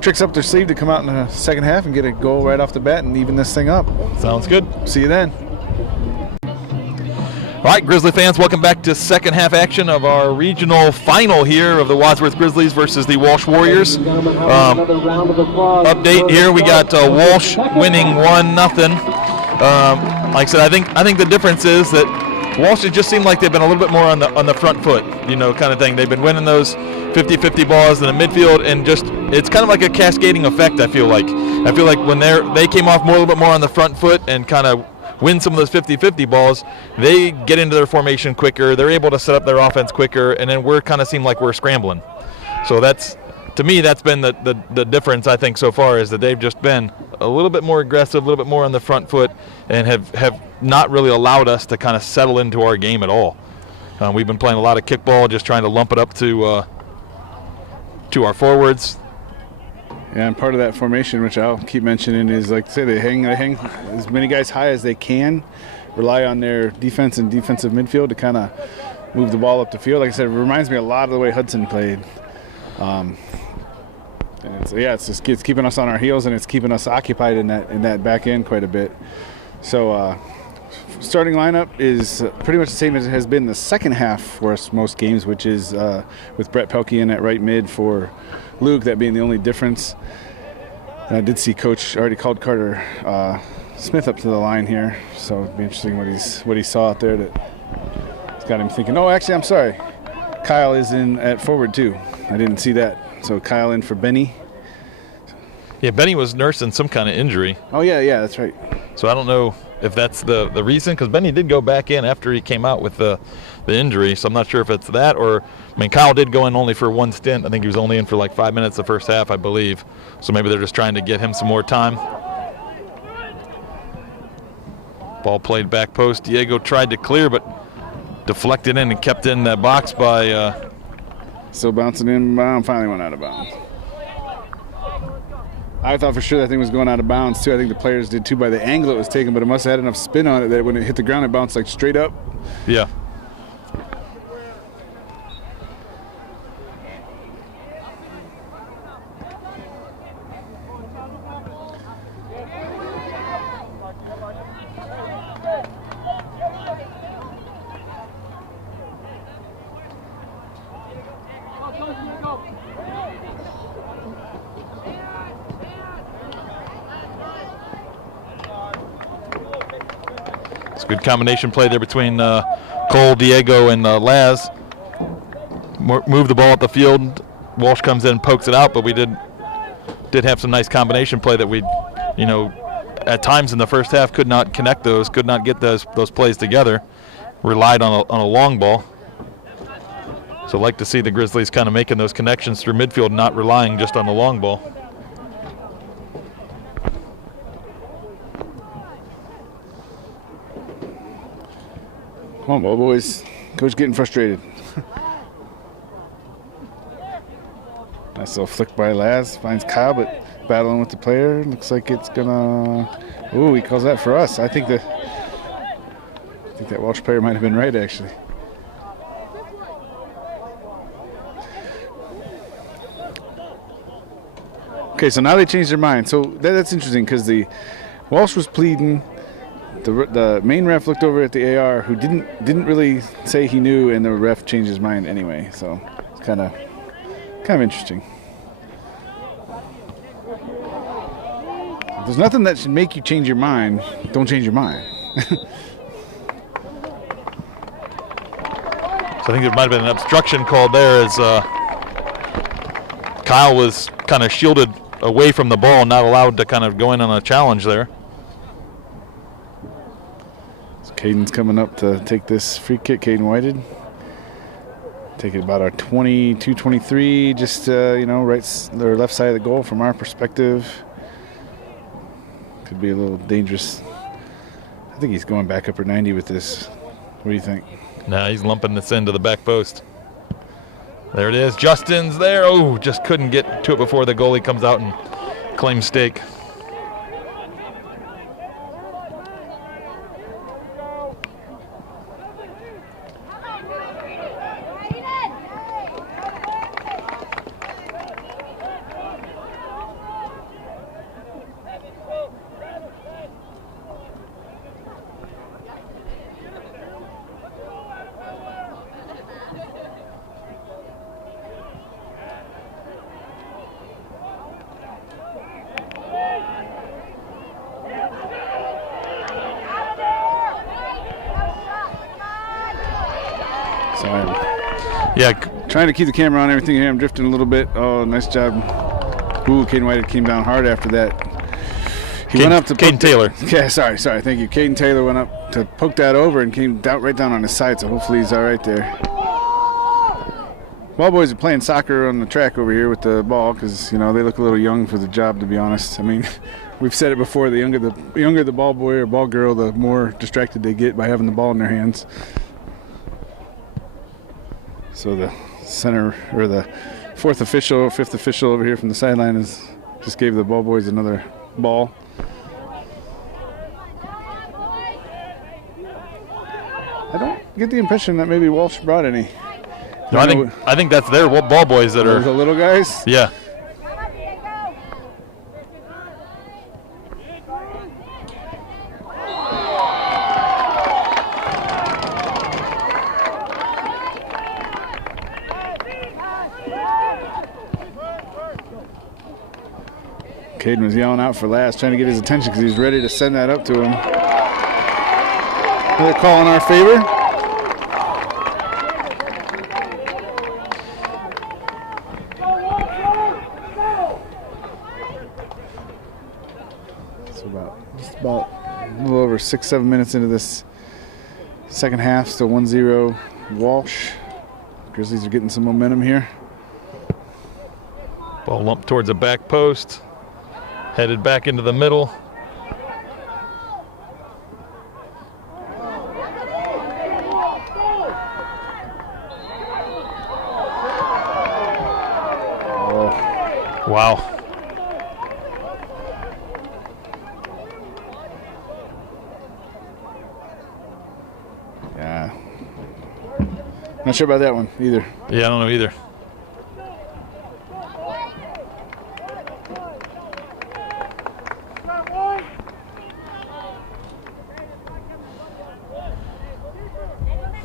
tricks up their sleeve to come out in the second half and get a goal right off the bat and even this thing up. Sounds good. See you then. All right, Grizzly fans, welcome back to second half action of our regional final here of the Wadsworth Grizzlies versus the Walsh Warriors. Update here, we got Walsh winning 1-0. Like I said, I think the difference is that Walsh, it just seemed like they've been a little bit more on the front foot, kind of thing. They've been winning those 50-50 balls in the midfield, and just it's kind of like a cascading effect. I feel like when they came off a little bit more on the front foot and kind of win some of those 50-50 balls, they get into their formation quicker, they're able to set up their offense quicker, and then we're kind of seem like we're scrambling. So to me, that's been the difference, I think, so far, is that they've just been a little bit more aggressive, a little bit more on the front foot, and have not really allowed us to kind of settle into our game at all. We've been playing a lot of kickball, just trying to lump it up to our forwards. Yeah, and part of that formation, which I'll keep mentioning, is like I say, they hang as many guys high as they can, rely on their defense and defensive midfield to kind of move the ball up the field. Like I said, it reminds me a lot of the way Hudson played. And it's keeping us on our heels, and it's keeping us occupied in that back end quite a bit. So starting lineup is pretty much the same as it has been the second half for us most games, which is with Brett Pelkey in at right mid for Luke, that being the only difference. And I did see Coach already called Carter Smith up to the line here, so it'd be interesting what he saw out there that's got him thinking, oh, actually, I'm sorry, Kyle is in at forward too. I didn't see that. So Kyle in for Benny. Yeah, Benny was nursing some kind of injury. Oh, yeah, that's right. So I don't know if that's the reason, because Benny did go back in after he came out with the injury, so I'm not sure if it's that, or, Kyle did go in only for one stint. I think he was only in for like 5 minutes the first half, I believe. So maybe they're just trying to get him some more time. Ball played back post. Diego tried to clear, but deflected in and kept in that box by... Still bouncing in, finally went out of bounds. I thought for sure that thing was going out of bounds too. I think the players did too by the angle it was taken, but it must have had enough spin on it that when it hit the ground it bounced like straight up. Yeah. Good combination play there between Cole, Diego, and Laz. Move the ball up the field. Walsh comes in and pokes it out, but we did have some nice combination play that we, at times in the first half could not connect those, could not get those plays together. Relied on a long ball. So I'd like to see the Grizzlies kind of making those connections through midfield, not relying just on the long ball. Come on, ball boys. Coach getting frustrated. Nice little flick by Laz. Finds Kyle, but battling with the player. Looks like it's gonna... Ooh, he calls that for us. I think that Walsh player might have been right, actually. Okay, so now they changed their mind. So that's interesting because the Walsh was pleading. The main ref looked over at the AR, who didn't really say he knew, and the ref changed his mind anyway. So it's kind of interesting. If there's nothing that should make you change your mind, don't change your mind. So I think there might have been an obstruction called there as Kyle was kind of shielded away from the ball, not allowed to kind of go in on a challenge there. Caden's coming up to take this free kick. Caden Whited. Take it about our 22-23, just, right or left side of the goal from our perspective. Could be a little dangerous. I think he's going back upper 90 with this. What do you think? Nah, he's lumping this into the back post. There it is. Justin's there. Oh, just couldn't get to it before the goalie comes out and claims stake. Yeah, trying to keep the camera on everything here. I'm drifting a little bit. Oh, nice job. Ooh, Caden White came down hard after that. He went up to Caden Taylor. Yeah, sorry. Thank you. Caden Taylor went up to poke that over and came down, right down on his side, so hopefully he's all right there. Ball boys are playing soccer on the track over here with the ball because, they look a little young for the job, to be honest. I mean, we've said it before, the younger the ball boy or ball girl, the more distracted they get by having the ball in their hands. So the center, or the fifth official over here from the sideline just gave the ball boys another ball. I don't get the impression that maybe Walsh brought any. No, I think that's their ball boys that are the little guys. Yeah. Caden was yelling out for last, trying to get his attention because he's ready to send that up to him. Another call in our favor. So just about a little over 6-7 minutes into this second half, still 1-0 Walsh. Grizzlies are getting some momentum here. Ball lumped towards the back post. Headed back into the middle. Oh. Wow. Yeah. Not sure about that one either. Yeah, I don't know either.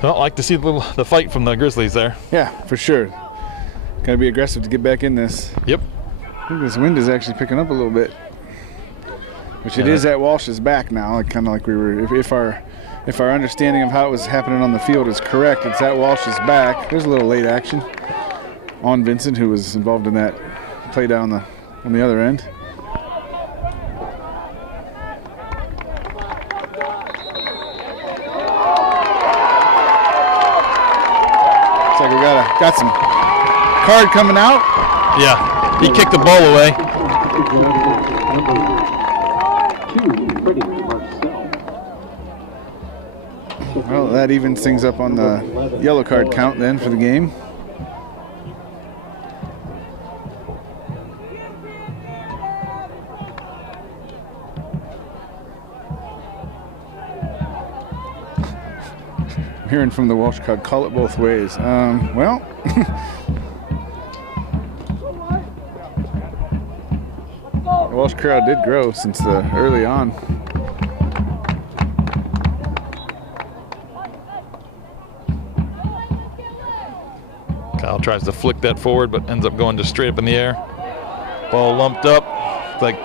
Well, I like to see the fight from the Grizzlies there. Yeah, for sure. Got to be aggressive to get back in this. Yep. I think this wind is actually picking up a little bit, which it is at Walsh's back now. Kind of like we were. If our understanding of how it was happening on the field is correct, it's at Walsh's back. There's a little late action on Vincent, who was involved in that play down on the other end. Like we got some card coming out. Yeah, he kicked the ball away. Well, that evens things up on the yellow card count then for the game. Hearing from the Walsh crowd, call it both ways. Well, the Walsh crowd did grow since early on. Kyle tries to flick that forward, but ends up going just straight up in the air. Ball lumped up. It's like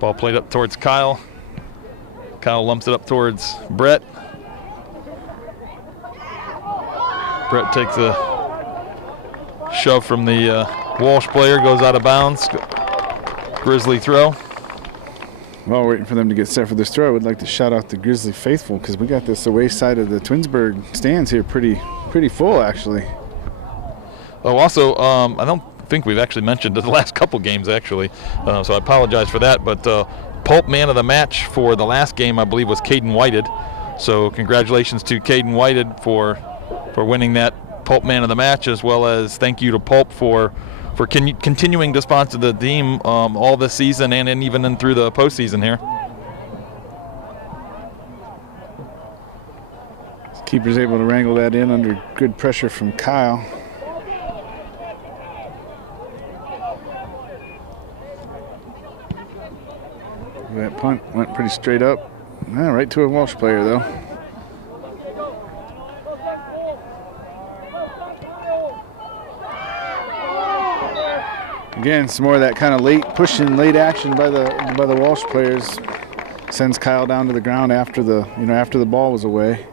ball played up towards Kyle. Kyle lumps it up towards Brett. Brett takes a Shove from the Walsh player, goes out of bounds. Grizzly throw. While waiting for them to get set for this throw, I would like to shout out the Grizzly faithful because we got this away side of the Twinsburg stands here pretty full, actually. Oh, also, I don't think we've actually mentioned the last couple games, actually, so I apologize for that. But Pulp man of the match for the last game, I believe, was Caden Whited. So congratulations to Caden Whited for winning that Pulp man of the match, as well as thank you to Pulp for continuing to sponsor the team all this season and even in through the postseason here. Keeper's able to wrangle that in under good pressure from Kyle. That punt went pretty straight up. Right to a Walsh player, though. Again, some more of that kind of late pushing, late action by the Walsh players sends Kyle down to the ground after the ball was away.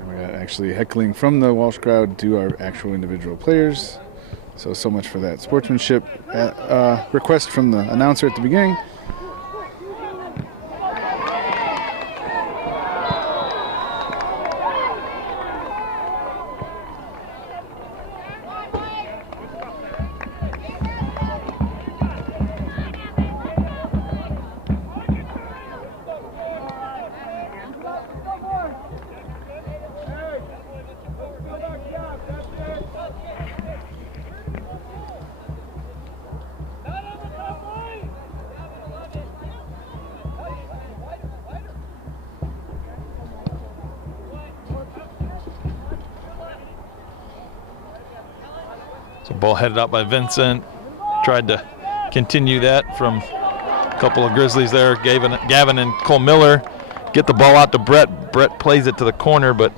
And we got actually heckling from the Walsh crowd to our actual individual players. So much for that sportsmanship request from the announcer at the beginning. Ball headed out by Vincent. Tried to continue that from a couple of Grizzlies there. Gavin and Cole Miller get the ball out to Brett. Brett plays it to the corner, but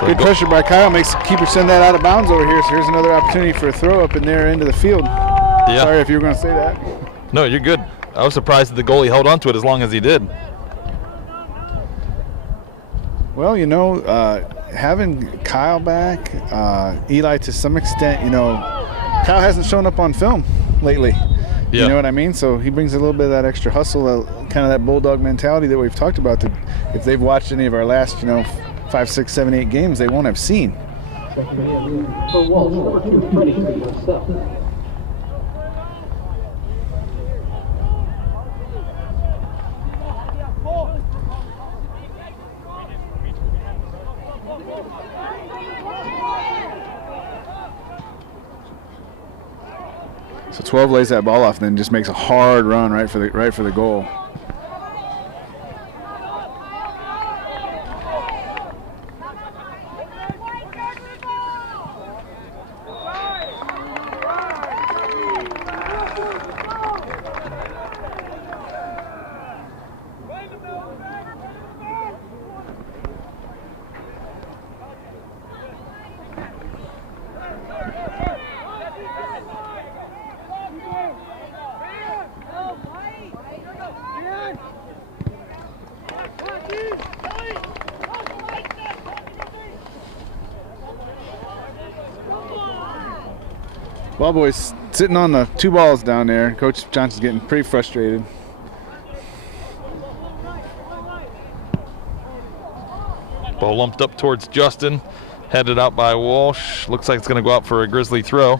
good pressure by Kyle makes the keeper send that out of bounds over here. So here's another opportunity for a throw up in there into the field. Yeah. Sorry if you were going to say that. No, you're good. I was surprised that the goalie held on to it as long as he did. Well, having Kyle back, Eli to some extent, Kyle hasn't shown up on film lately. Yeah. You know what I mean? So he brings a little bit of that extra hustle, kind of that bulldog mentality that we've talked about. That if they've watched any of our last, 5, 6, 7, 8 games, they won't have seen. For Walsh, ready for yourself. So 12 lays that ball off, and then just makes a hard run right for the goal. Ball boys sitting on the 2 balls down there. Coach Johnson's getting pretty frustrated. Ball lumped up towards Justin, headed out by Walsh. Looks like it's going to go out for a Grizzly throw.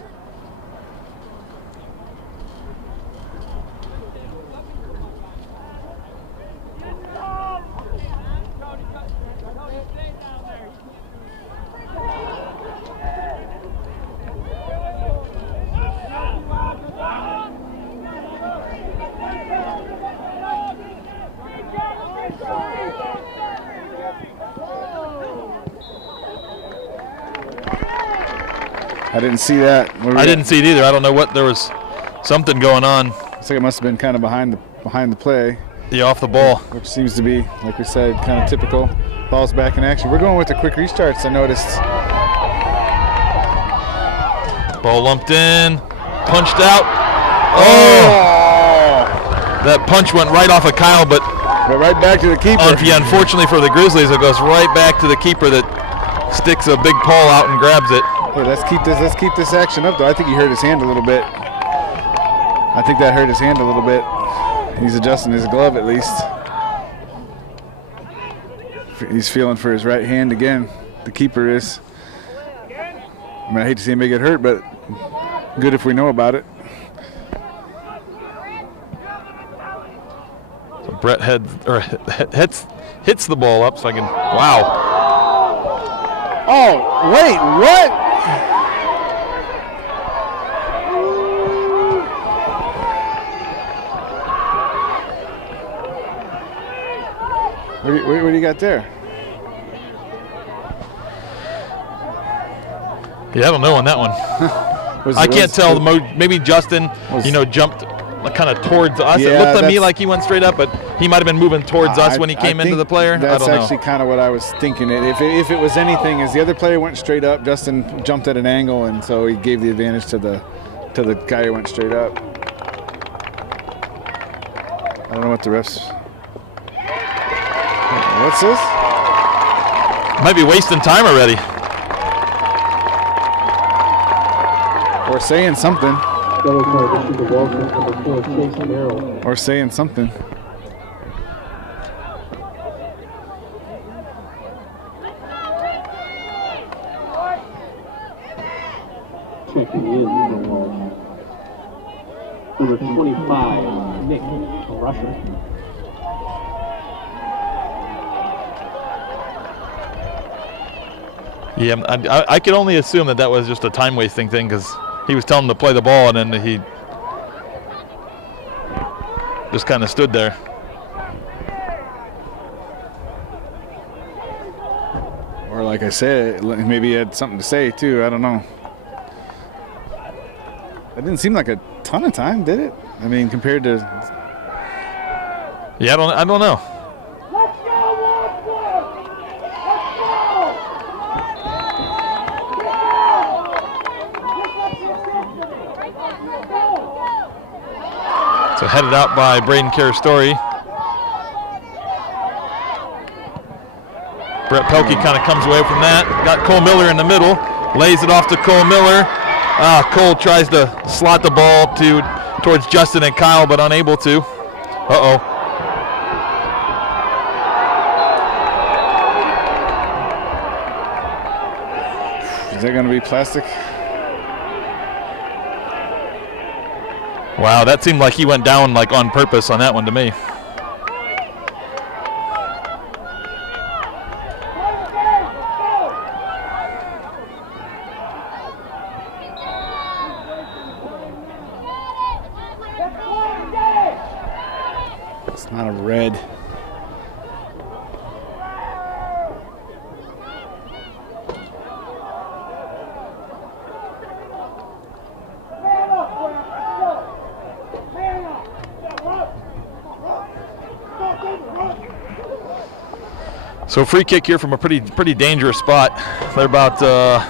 I didn't see that. I didn't see it either. I don't know what. There was something going on. Looks like it must have been kind of behind the play. Yeah, off the ball. Which seems to be, like we said, kind of typical. Ball's back in action. We're going with the quick restarts, I noticed. Ball lumped in, punched out. Oh! That punch went right off of Kyle, but right back to the keeper. Unfortunately for the Grizzlies, it goes right back to the keeper that sticks a big paw out and grabs it. Hey, let's keep this action up, though. I think he hurt his hand a little bit. I think that hurt his hand a little bit. He's adjusting his glove at least. He's feeling for his right hand again. The keeper is. I mean, I hate to see him get hurt, but good if we know about it. So Brett hits the ball up so I can. Wow. Oh, wait, what? What do you got there? Yeah, I don't know on that one. I can't tell. Maybe Justin, jumped kind of towards us. Yeah, it looked at me like he went straight up, but he might have been moving towards us when he came into the player. That's I don't know. actually kind of what I was thinking. If it was anything, as the other player went straight up, Justin jumped at an angle, and so he gave the advantage to the guy who went straight up. I don't know what the refs. What's this? Might be wasting time already. Or saying something. Or saying something. Checking in for Walsh. Number 25, Nick Rusher. Yeah, I can only assume that was just a time wasting thing because he was telling him to play the ball and then he just kind of stood there. Or like I said, maybe he had something to say too. I don't know. That didn't seem like a ton of time, did it? I mean, compared to. Yeah, I don't know. So headed out by Braden Carastori. Brett Pelkey kind of comes away from that. Got Cole Miller in the middle. Lays it off to Cole Miller. Cole tries to slot the ball towards Justin and Kyle, but unable to. Uh-oh. Is that going to be plastic? Wow, that seemed like he went down like on purpose on that one to me. It's not a red. So free kick here from a pretty dangerous spot. They're about, I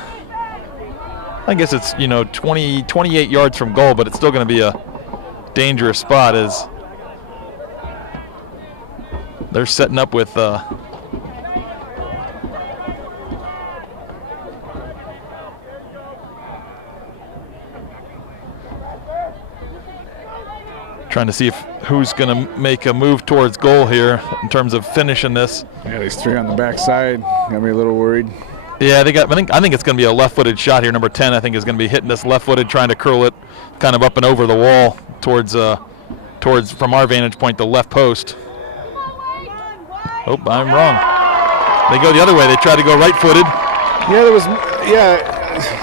guess it's 28 yards from goal, but it's still going to be a dangerous spot as they're setting up with. Trying to see who's going to make a move towards goal here in terms of finishing this. Yeah, these three on the backside got me a little worried. Yeah, I think it's going to be a left-footed shot here. Number 10, I think, is going to be hitting this left-footed, trying to curl it kind of up and over the wall towards from our vantage point, the left post. Oh, I'm wrong. They go the other way. They try to go right-footed.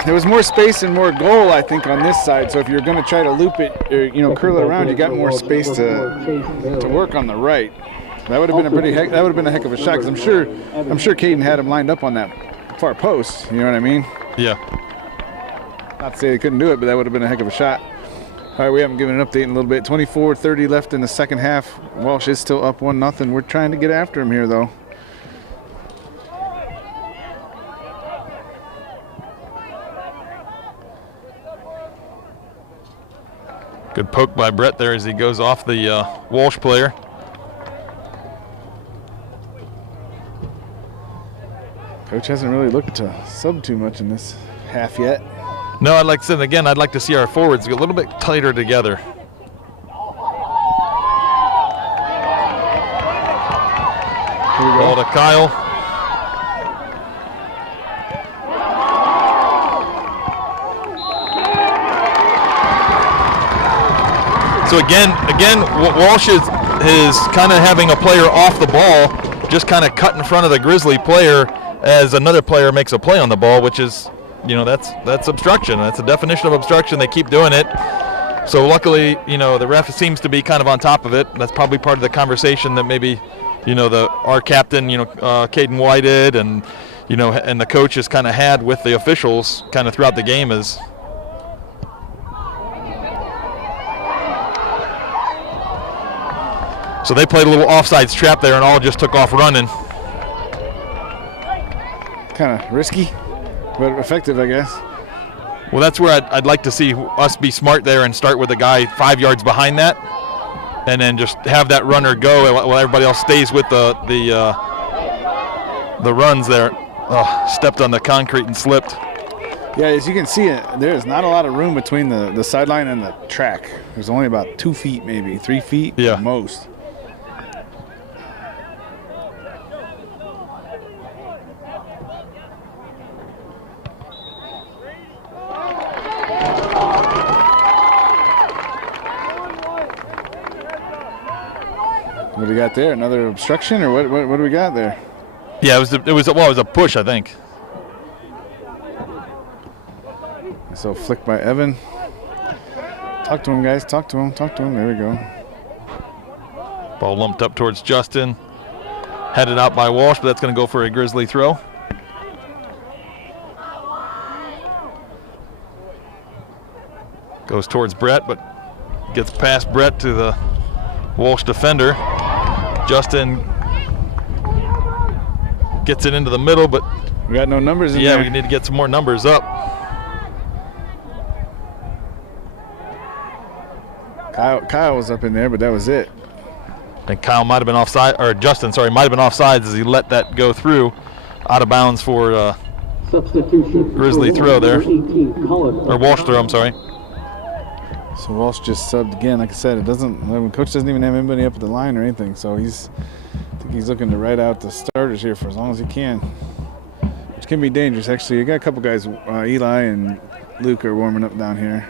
There was more space and more goal, I think, on this side. So if you're going to try to loop it or curl it around, you got more space to work on the right. That would have been a heck of a shot because I'm sure Caden had him lined up on that far post. You know what I mean? Yeah. Not to say they couldn't do it, but that would have been a heck of a shot. All right, we haven't given an update in a little bit. 24-30 left in the second half. Walsh is still up 1-0. We're trying to get after him here, though. Good poke by Brett there as he goes off the Walsh player. Coach hasn't really looked to sub too much in this half yet. No, I'd like to say again, I'd like to see our forwards get a little bit tighter together. Ball to Kyle. So again, Walsh is kind of having a player off the ball, just kind of cut in front of the Grizzly player as another player makes a play on the ball, which is, you know, that's obstruction. That's the definition of obstruction. They keep doing it. So luckily, you know, the ref seems to be kind of on top of it. That's probably part of the conversation that maybe, you know, our captain, you know, Caden Whited, and, you know, and the coach has kind of had with the officials kind of throughout the game is. So they played a little offsides trap there and all just took off running. Kind of risky, but effective, I guess. Well, that's where I'd like to see us be smart there and start with a guy 5 yards behind that, and then just have that runner go while everybody else stays with the runs there. Oh, stepped on the concrete and slipped. Yeah, as you can see, there's not a lot of room between the sideline and the track. There's only about 2 feet, maybe 3 feet at most. What do we got there? Another obstruction, or what do we got there? Yeah, it was a push, I think. So flick by Evan. Talk to him, guys. Talk to him. There we go. Ball lumped up towards Justin. Headed out by Walsh, but that's going to go for a Grizzly throw. Goes towards Brett, but gets past Brett to the Walsh defender. Justin gets it into the middle, but we got no numbers in there. Yeah, we need to get some more numbers up. Kyle was up in there, but that was it. And Kyle might have been offside, or Justin, sorry, might have been offsides as he let that go through, out of bounds for substitution. Grizzly throw there, or Walsh throw. I'm sorry. So Walsh just subbed again. Like I said, coach doesn't even have anybody up at the line or anything. So I think he's looking to ride out the starters here for as long as he can, which can be dangerous. Actually, you got a couple guys, Eli and Luke are warming up down here.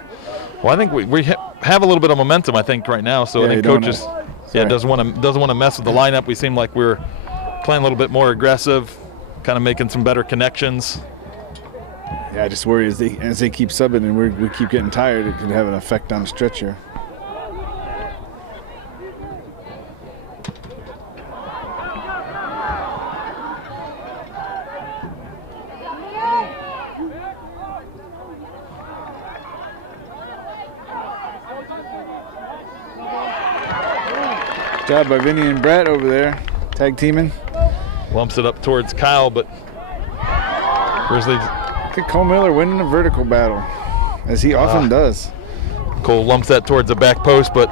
Well, I think we have a little bit of momentum, I think, right now. So I think coach just doesn't want to mess with the lineup. We seem like we're playing a little bit more aggressive, kind of making some better connections. Yeah, I just worry as they keep subbing and we keep getting tired, it could have an effect on the stretcher. Good job by Vinny and Brett over there, tag teaming. Lumps it up towards Kyle, but Grizzlies. Look at Cole Miller winning a vertical battle, as he often does. Cole lumps that towards the back post, but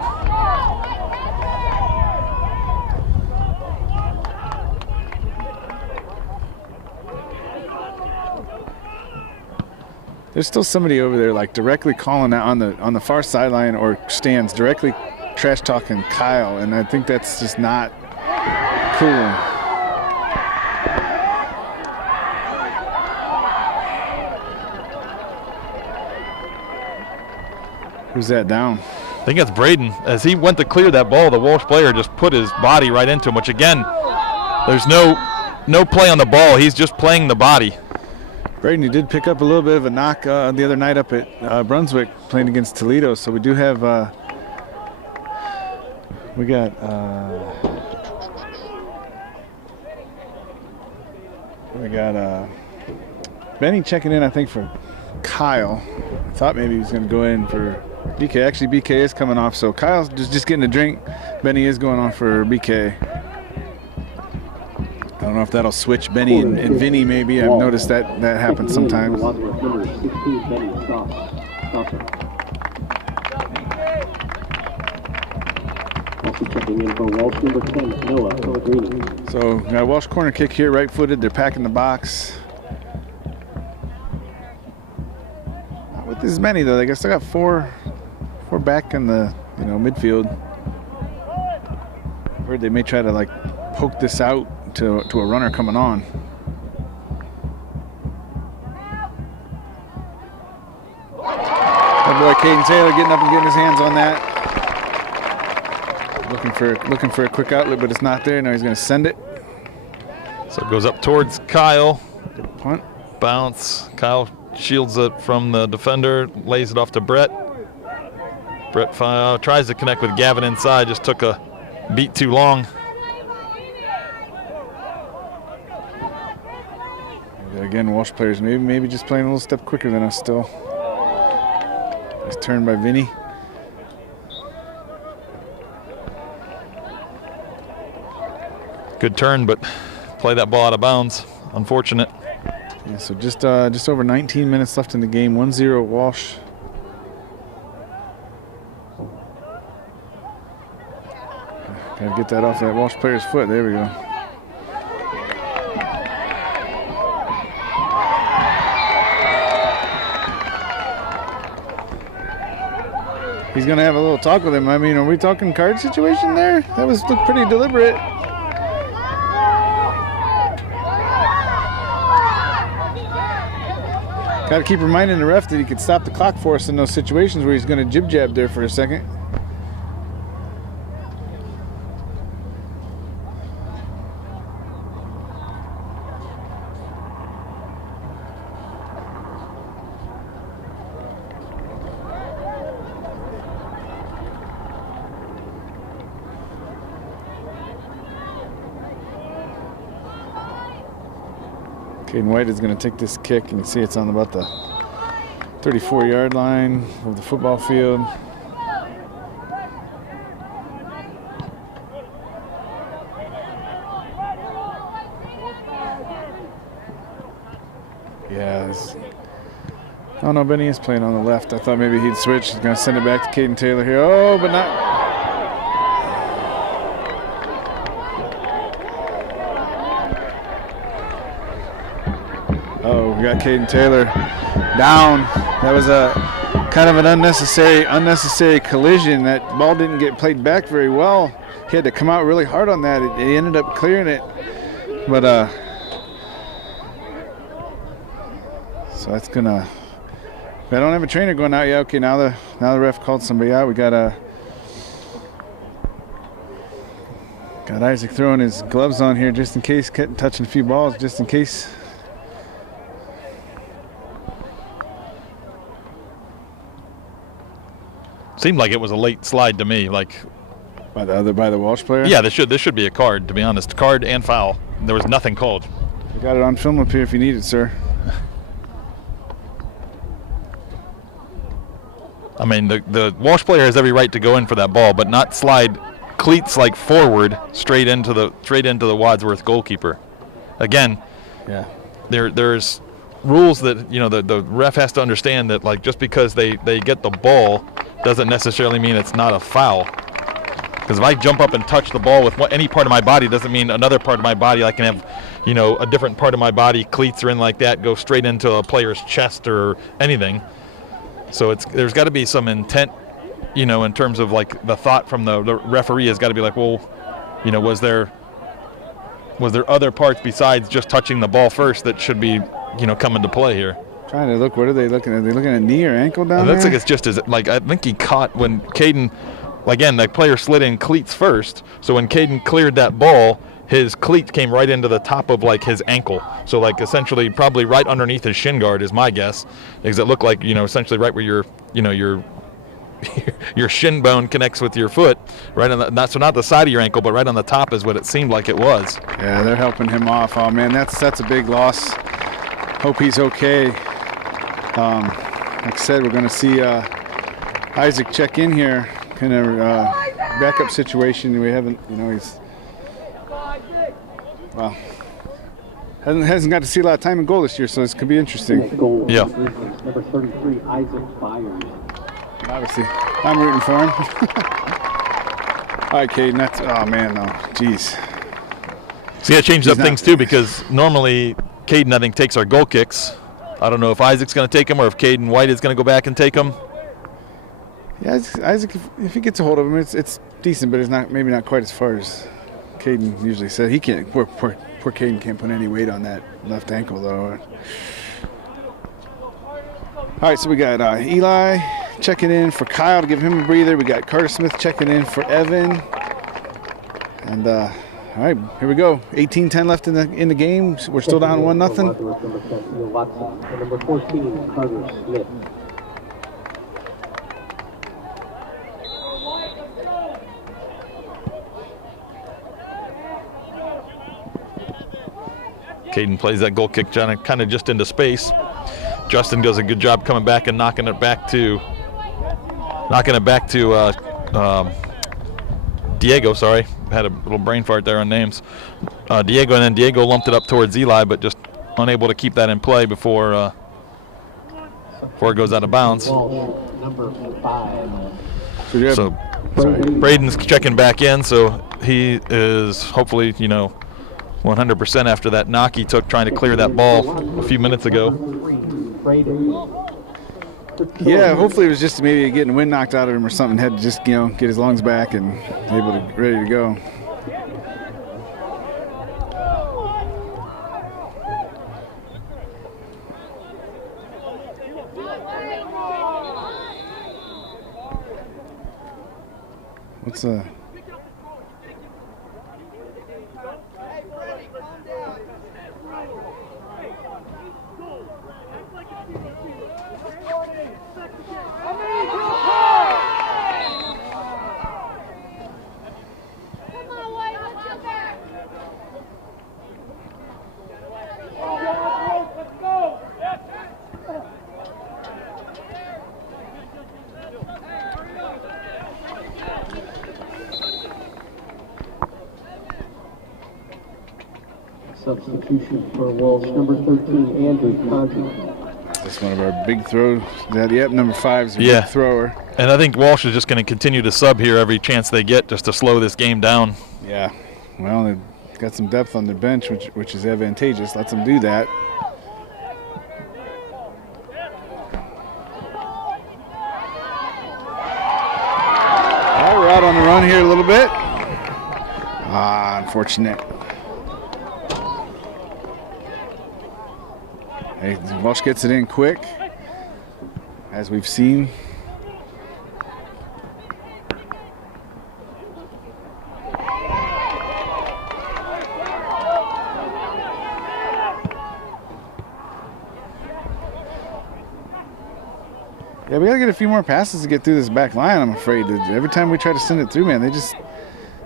there's still somebody over there, like directly calling out on the far sideline or stands, directly trash talking Kyle, and I think that's just not cool. Who's that down? I think it's Braden. As he went to clear that ball, the Walsh player just put his body right into him, which again, there's no play on the ball. He's just playing the body. Braden, he did pick up a little bit of a knock the other night up at Brunswick playing against Toledo. So we do have, we got Benny checking in, I think, for Kyle. I thought maybe he was going to go in for BK. Actually, BK is coming off, so Kyle's just getting a drink. Benny is going on for BK. I don't know if that'll switch Benny and Vinny maybe. I've noticed that happens sometimes. Also checking in for Walsh number 10, Noah Pellegrini. So got a Walsh corner kick here, right-footed. They're packing the box. Not with as many though. They still got four back in the midfield. I heard they may try to like poke this out to a runner coming on. That boy Caden Taylor getting up and getting his hands on that. Looking for a quick outlet, but it's not there. Now he's going to send it. So it goes up towards Kyle. Good punt. Bounce. Kyle shields it from the defender, lays it off to Brett. Brett tries to connect with Gavin inside, just took a beat too long. Again, Walsh players maybe just playing a little step quicker than us still. Nice turn by Vinny. Good turn, but play that ball out of bounds. Unfortunate. Yeah, so just over 19 minutes left in the game. 1-0 Walsh. Gotta get that off that Walsh player's foot. There we go. He's gonna have a little talk with him. I mean, are we talking card situation there? That looked pretty deliberate. Got to keep reminding the ref that he could stop the clock for us in those situations where he's going to jib-jab there for a second. Caden White is going to take this kick, and you see it's on about the 34-yard line of the football field. Yeah, I don't know, Benny is playing on the left. I thought maybe he'd switch. He's going to send it back to Caden Taylor here. Oh, but not. Oh, we got Caden Taylor down. That was a kind of an unnecessary collision. That ball didn't get played back very well. He had to come out really hard on that. He ended up clearing it, but so that's gonna. I don't have a trainer going out yet. Okay, now the ref called somebody out. We got Isaac throwing his gloves on here just in case, touching a few balls just in case. Seemed like it was a late slide to me, like by the Walsh player. Yeah, this should be a card, to be honest. Card and foul. There was nothing called. We got it on film up here if you need it, sir. I mean, the Walsh player has every right to go in for that ball, but not slide cleats like forward straight into the Wadsworth goalkeeper. Again, yeah, there's rules that the ref has to understand that, like, just because they get the ball doesn't necessarily mean it's not a foul. Because if I jump up and touch the ball with any part of my body, doesn't mean another part of my body, I can have, a different part of my body, cleats are in like that, go straight into a player's chest or anything. So there's got to be some intent, in terms of, like, the thought from the referee has got to be like, well, was there other parts besides just touching the ball first that should be, come into play here? Trying to look, what are they looking at? Are they looking at knee or ankle down there? It looks like it's just I think he caught when Caden, again, the player slid in cleats first. So when Caden cleared that ball, his cleat came right into the top of, like, his ankle. So, like, essentially probably right underneath his shin guard is my guess. Because it looked like, essentially right where your shin bone connects with your foot, right on not the side of your ankle, but right on the top is what it seemed like it was. Yeah, they're helping him off. Oh man, that's a big loss. Hope he's okay. Like I said, we're going to see Isaac check in here, kind of backup situation. We haven't, he's hasn't got to see a lot of time in goal this year, so this could be interesting. Yeah. Number 33, Isaac Byers. Obviously, I'm rooting for him. right, Caden. That's, oh, man, no. Jeez. So, yeah, changed up things, too, because normally Caden, I think, takes our goal kicks. I don't know if Isaac's going to take him or if Caden White is going to go back and take him. Yeah, Isaac, if he gets a hold of him, it's decent, but it's maybe not quite as far as Caden usually said. He can't. Poor Caden can't put any weight on that left ankle, though. All right, so we got Eli checking in for Kyle to give him a breather. We got Carter Smith checking in for Evan. And all right, here we go. 18-10 left in the game. We're still down 1-0. Number 14, Carter Smith. Caden plays that goal kick kind of just into space. Justin does a good job coming back and knocking it back to Diego. Sorry, had a little brain fart there on names. Diego, and then Diego lumped it up towards Eli, but just unable to keep that in play before it goes out of bounds. Number 5. So Braden's checking back in, so he is hopefully 100% after that knock he took trying to clear that ball a few minutes ago. Yeah, hopefully it was just maybe getting wind knocked out of him or something. Had to just get his lungs back and ready to go. What's Substitution for Walsh, number 13, Andrew Conti. That's one of our big throws. Yep, number 5 is a big thrower. And I think Walsh is just going to continue to sub here every chance they get just to slow this game down. Yeah, well, they've got some depth on their bench, which is advantageous. Lets them do that. All right, we're out on the run here a little bit. Unfortunate. Hey, Walsh gets it in quick, as we've seen. Yeah, we got to get a few more passes to get through this back line, I'm afraid. Every time we try to send it through, man,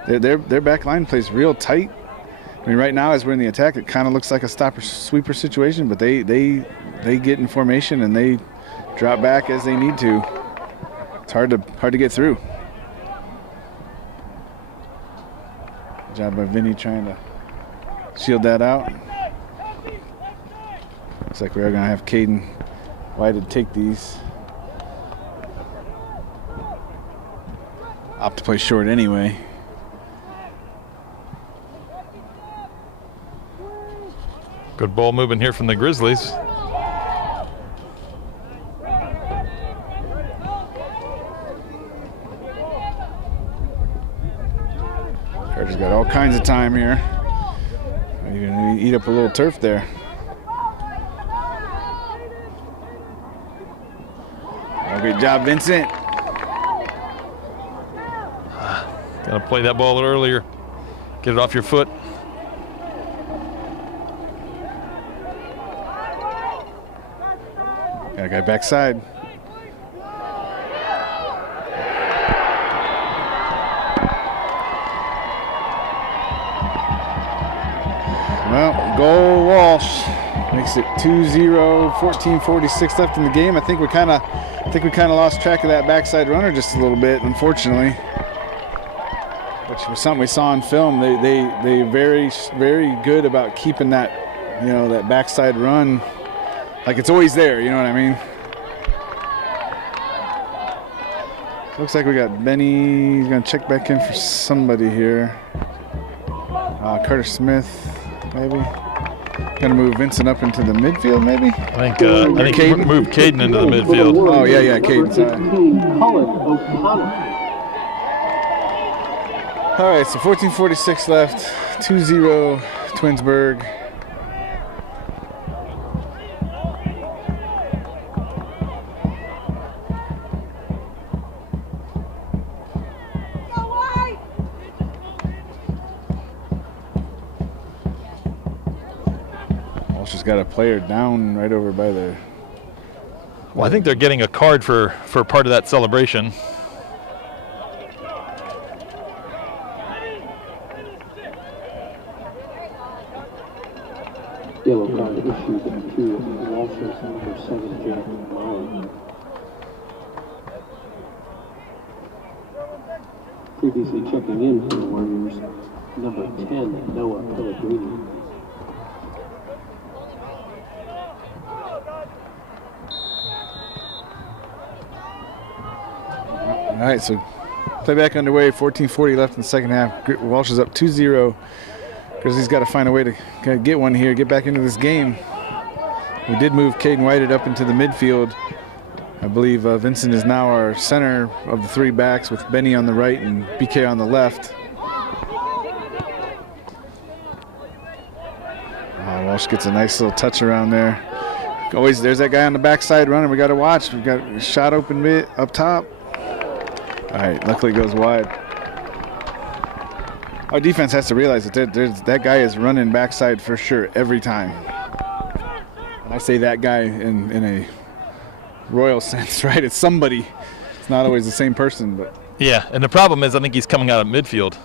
their back line plays real tight. I mean, right now, as we're in the attack, it kind of looks like a stopper-sweeper situation, but they get in formation and they drop back as they need to. It's hard to get through. Good job by Vinny trying to shield that out. Looks like we're going to have Caden White to take these. Opt to play short anyway. Good ball moving here from the Grizzlies. Carter's got all kinds of time here. You're going to eat up a little turf there. Oh, great job, Vincent. Got to play that ball a little earlier. Get it off your foot. Got a guy backside. Well, goal Walsh makes it 2-0, 14:46 left in the game. I think we kind of lost track of that backside runner just a little bit, unfortunately. Which was something we saw on film. They very, very good about keeping that, that backside run. Like it's always there, you know what I mean? Looks like we got Benny. He's going to check back in for somebody here. Carter Smith, maybe. Going to move Vincent up into the midfield, maybe? I think he moved Caden into the midfield. Oh, yeah, Caden, sorry. All right, so 14:46 left. 2-0 Twinsburg. Walsh has got a player down right over by the... Well, I think they're getting a card for part of that celebration. Yellow card issued to Walsh's number 7, Jack Mauer. Previously checking in for the Warriors, number 10, Noah Pellegrini. All right, so play back underway. 14:40 left in the second half. Walsh is up 2-0. Grizzlies got to find a way to get one here, get back into this game. We did move Caden Whited up into the midfield. I believe Vincent is now our center of the three backs with Benny on the right and BK on the left. Walsh gets a nice little touch around there. Always, there's that guy on the backside running. We got to watch. We've got a shot open mid up top. All right, luckily goes wide. Our defense has to realize that that guy is running backside for sure every time. And I say that guy in a royal sense, right? It's somebody. It's not always the same person, but. Yeah, and the problem is I think he's coming out of midfield.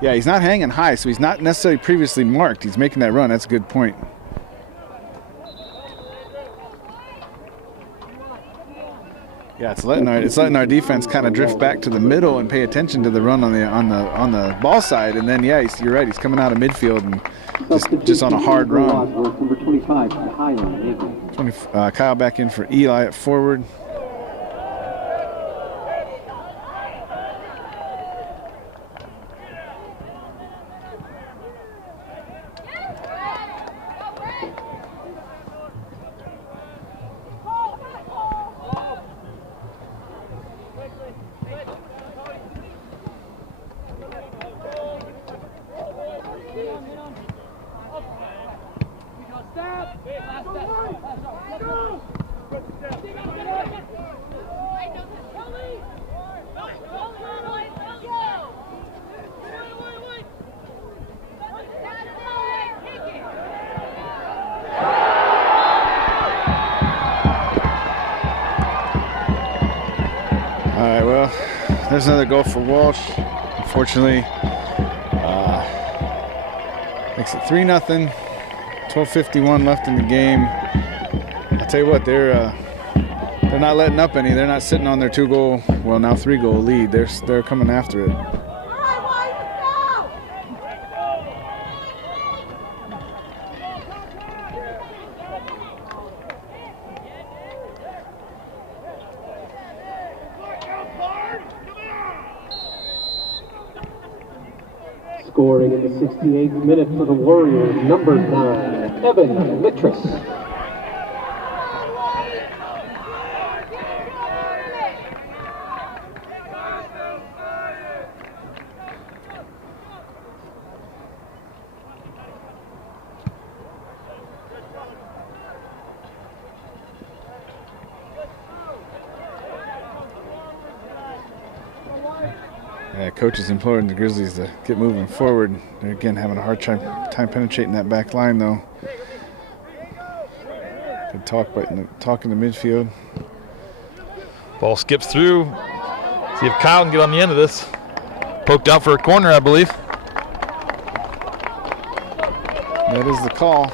Yeah, he's not hanging high, so he's not necessarily previously marked. He's making that run. That's a good point. Yeah, it's letting our defense kind of drift back to the middle and pay attention to the run on the ball side, and then you're right. He's coming out of midfield and just on a hard run. Number 25, Kyle. Kyle back in for Eli at forward. There's another goal for Walsh. Unfortunately, makes it 3-0. 12:51 left in the game. I'll tell you what, they're not letting up any. They're not sitting on their 3-goal lead. They're coming after it. Scoring in the 68th minute for the Warriors, number 9, Evan Littrus. Coach is imploring the Grizzlies to get moving forward. They're again having a hard time penetrating that back line, though. Good talk in the midfield. Ball skips through. See if Kyle can get on the end of this. Poked out for a corner, I believe. That is the call.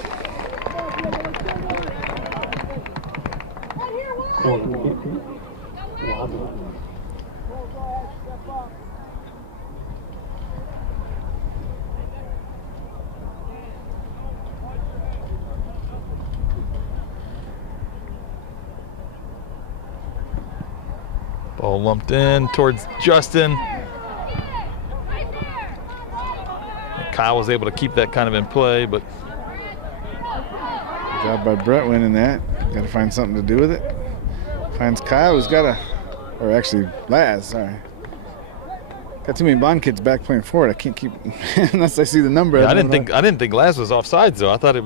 Ball lumped in towards Justin. And Kyle was able to keep that kind of in play, but good job by Brett winning that. Got to find something to do with it. Finds Kyle, who's got or actually Laz, sorry. Got too many blonde kids back playing forward. I can't keep unless I see the number. Yeah, I didn't think Laz was offsides though. I thought it.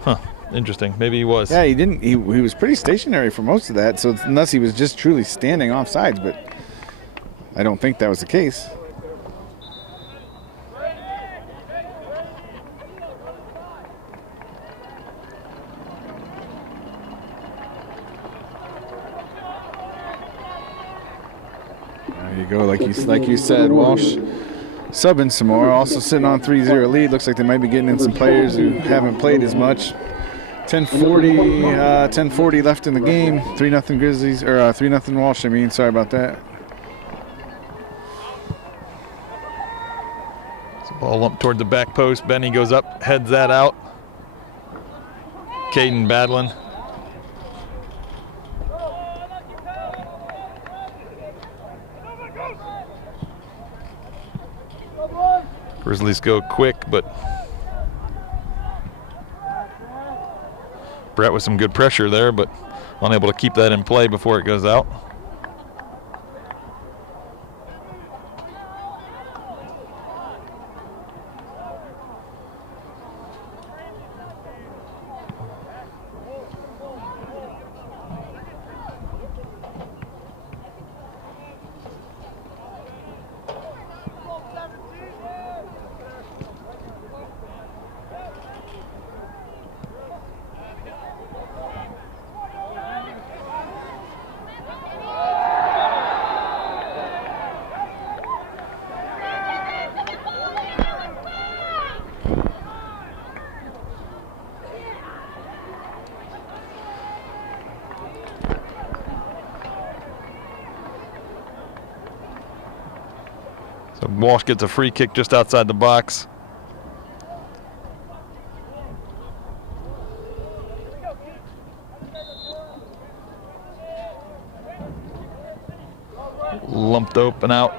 Huh. Interesting. Maybe he was. Yeah, he didn't. He was pretty stationary for most of that. So unless he was just truly standing offsides, but I don't think that was the case. There you go. Like you said, Walsh subbing some more. Also sitting on 3-0 lead. Looks like they might be getting in some players who haven't played as much. 10:40 left in the game. 3-0 Grizzlies, or 3-0 Walsh. I mean, sorry about that. So ball lumped toward the back post. Benny goes up, heads that out. Caden battling. Grizzlies go quick, but Brett with some good pressure there, but unable to keep that in play before it goes out. So Walsh gets a free kick just outside the box. Lumped open out.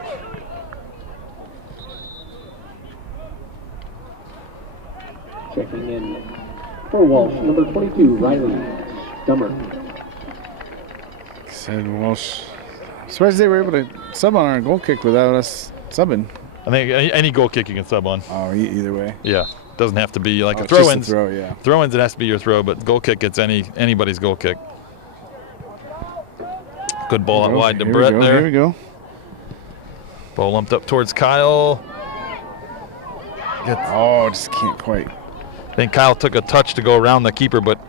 Checking in for Walsh, number 22, Riley Dummer. Said Walsh. I'm surprised they were able to sub on our goal kick without us subbing. I think any goal kick you can sub on. Oh, either way. Yeah, doesn't have to be like a throw-in. throw-ins. Yeah. Throw-ins, it has to be your throw, but goal kick gets anybody's goal kick. Good ball out wide to Brett there. Here we go. Ball lumped up towards Kyle. Just can't quite. I think Kyle took a touch to go around the keeper, but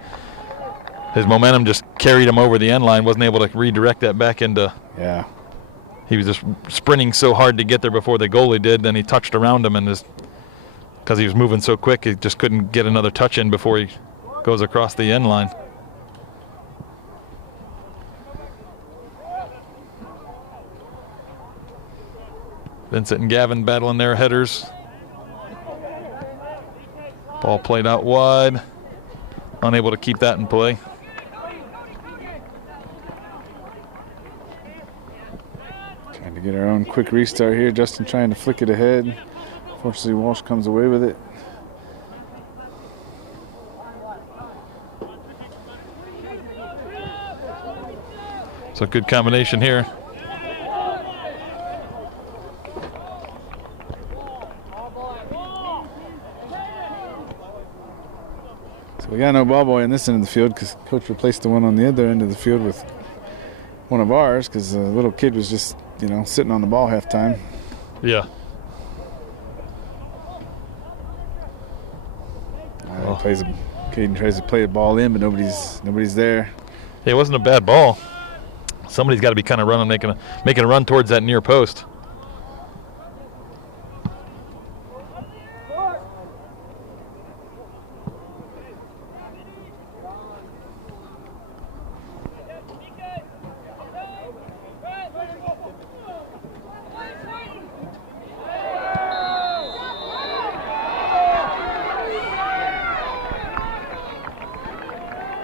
his momentum just carried him over the end line. Wasn't able to redirect that back into. Yeah. He was just sprinting so hard to get there before the goalie did. Then he touched around him, and just because he was moving so quick, he just couldn't get another touch in before he goes across the end line. Vincent and Gavin battling their headers. Ball played out wide. Unable to keep that in play. Trying to get our own quick restart here. Justin trying to flick it ahead. Fortunately, Walsh comes away with it. So a good combination here. We got no ball boy in this end of the field because coach replaced the one on the other end of the field with one of ours because the little kid was just, sitting on the ball half time. Yeah. Caden tries to play a ball in, but nobody's there. It wasn't a bad ball. Somebody's got to be kind of running, making a run towards that near post.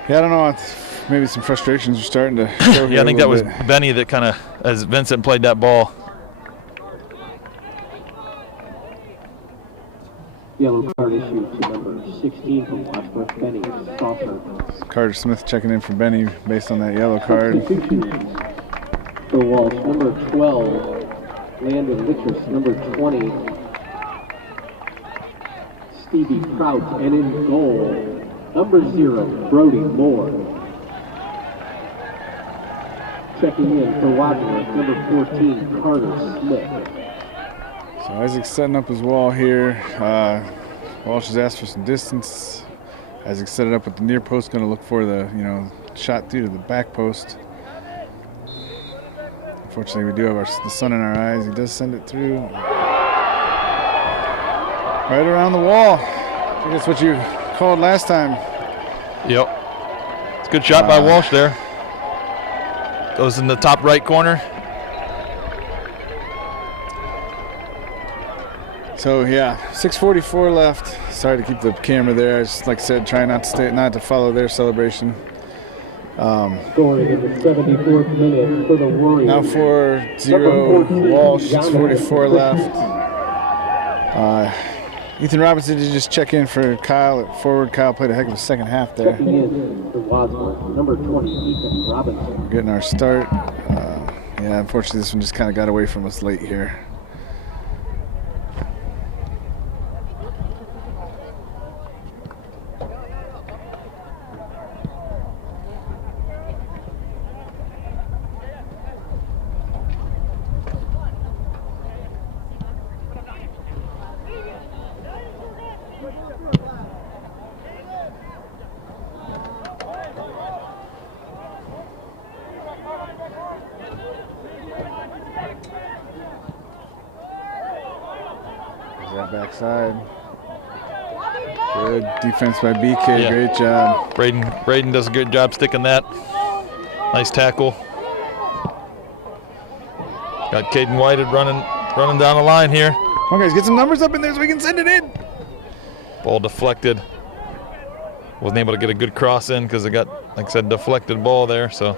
Yeah, I don't know. maybe some frustrations are starting to show. Yeah, I think that was Benny that kind of, as Vincent played that ball. Yellow card issued to number 16 from Wadsworth, Benny Stoffer. Carter Smith checking in for Benny based on that yellow card. For Walsh, number 12, Landon Wittress, number 20, Stevie Prout, and in goal, number 0, Brody Moore. Checking in for Wadsworth, number 14, Carter Smith. So Isaac's setting up his wall here. Walsh has asked for some distance. Isaac set it up with the near post, going to look for the, shot through to the back post. Unfortunately, we do have the sun in our eyes. He does send it through. Right around the wall. I think that's what you called last time. Yep. It's a good shot by Walsh there. Goes in the top right corner. So yeah, 6:44 left. Sorry to keep the camera there. I just, like I said, try not to follow their celebration. Scoring in the 74th minute for the Warriors. Now 4-0 Walsh. 6:44 left. Ethan Robinson did just check in for Kyle at forward. Kyle played a heck of a second half there. Checking in for Wadsworth, number 20, Ethan Robinson. We're getting our start. Yeah, unfortunately, this one just kind of got away from us late here. Backside. Good defense by BK. Yeah. Great job. Braden does a good job sticking that. Nice tackle. Got Caden Whited running down the line here. Come on, guys, get some numbers up in there so we can send it in. Ball deflected. Wasn't able to get a good cross in because it got, like I said, deflected ball there. So.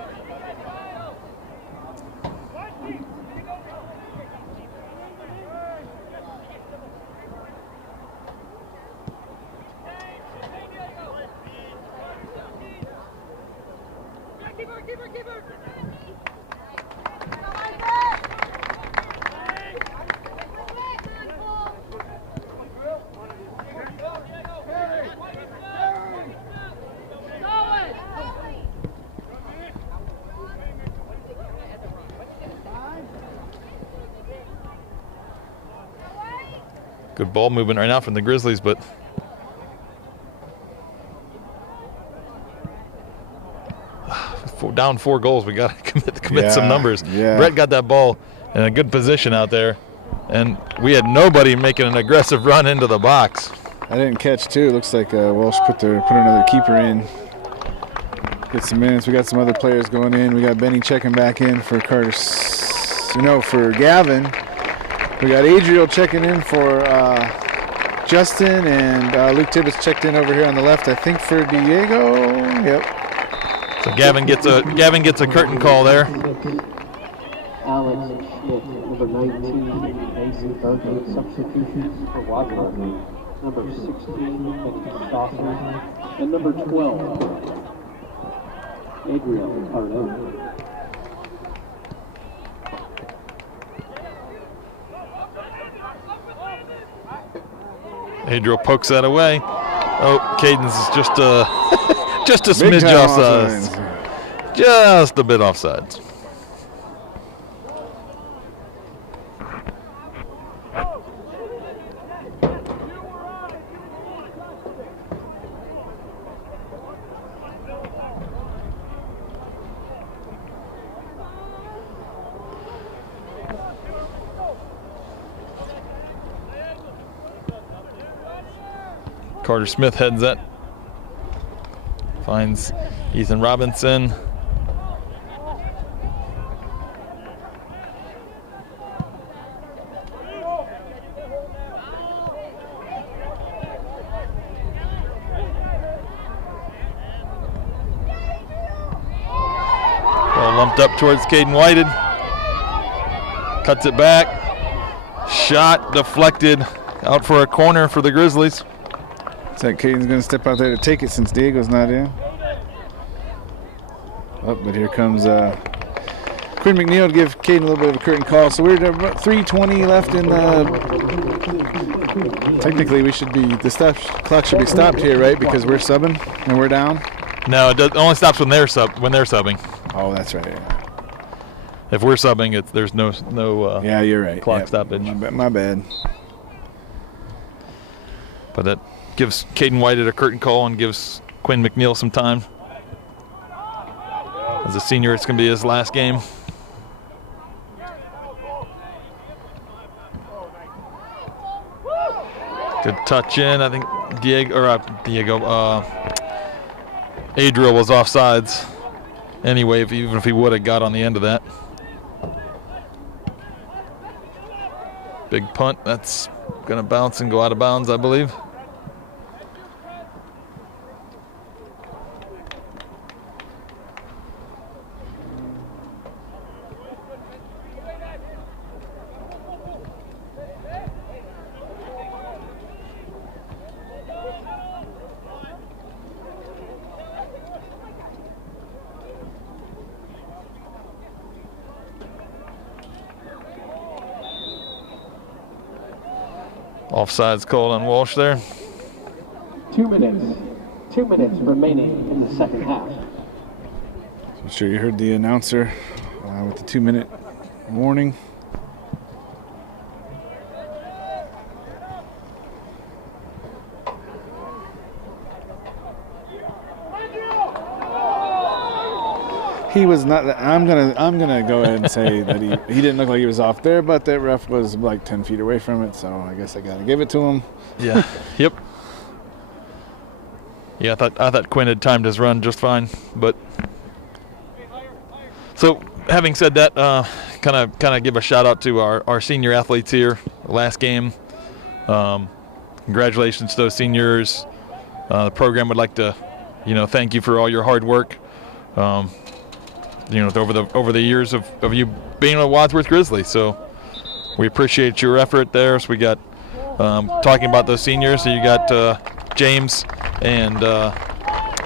Good ball movement right now from the Grizzlies, but down 4 goals. We got to commit some numbers. Yeah. Brett got that ball in a good position out there, and we had nobody making an aggressive run into the box. I didn't catch too. Looks like Walsh put another keeper in. Get some minutes. We got some other players going in. We got Benny checking back in for for Gavin. We got Adriel checking in for Justin, and Luke Tibbetts checked in over here on the left, I think, for Diego. Yep. So Gavin gets a curtain call there. Alex Schmidt, number 19, Mason Berger, substitutions for Wadsworth. Number 16, Benny Stoffer, and number 12, Adriel Arnett. Adriel pokes that away. Oh, Caden's is just a smidge offside. Just a bit offside. Carter Smith heads it. Finds Ethan Robinson. Bumped up towards Caden Whited. Cuts it back. Shot deflected out for a corner for the Grizzlies. Looks like Caden's going to step out there to take it since Diego's not in. Oh, but here comes Quinn McNeil to give Caden a little bit of a curtain call. So we're at about 3:20 left in the. Technically, the clock should be stopped here, right? Because we're subbing and we're down. No, it only stops when they're subbing. Oh, that's right. Yeah. If we're subbing, there's no. Yeah, you're right. Clock stoppage. My bad. But that gives Caden Whited a curtain call and gives Quinn McNeil some time. As a senior, it's going to be his last game. Good touch in. I think Adriel was offsides. Anyway, even if he would have got on the end of that. Big punt. That's going to bounce and go out of bounds, I believe. Offsides called on Walsh there. 2 minutes. 2 minutes remaining in the second half. I'm sure you heard the announcer with the 2-minute warning. He was not. I'm gonna go ahead and say that he didn't look like he was off there, but that ref was like 10 feet away from it, so I guess I gotta give it to him. Yeah. Yep. Yeah, I thought Quinn had timed his run just fine, but so having said that, kind of give a shout out to our senior athletes here. Last game. Congratulations to those seniors. The program would like to, thank you for all your hard work. Over the years of you being a Wadsworth Grizzly. So we appreciate your effort there. So we got talking about those seniors. So you got James and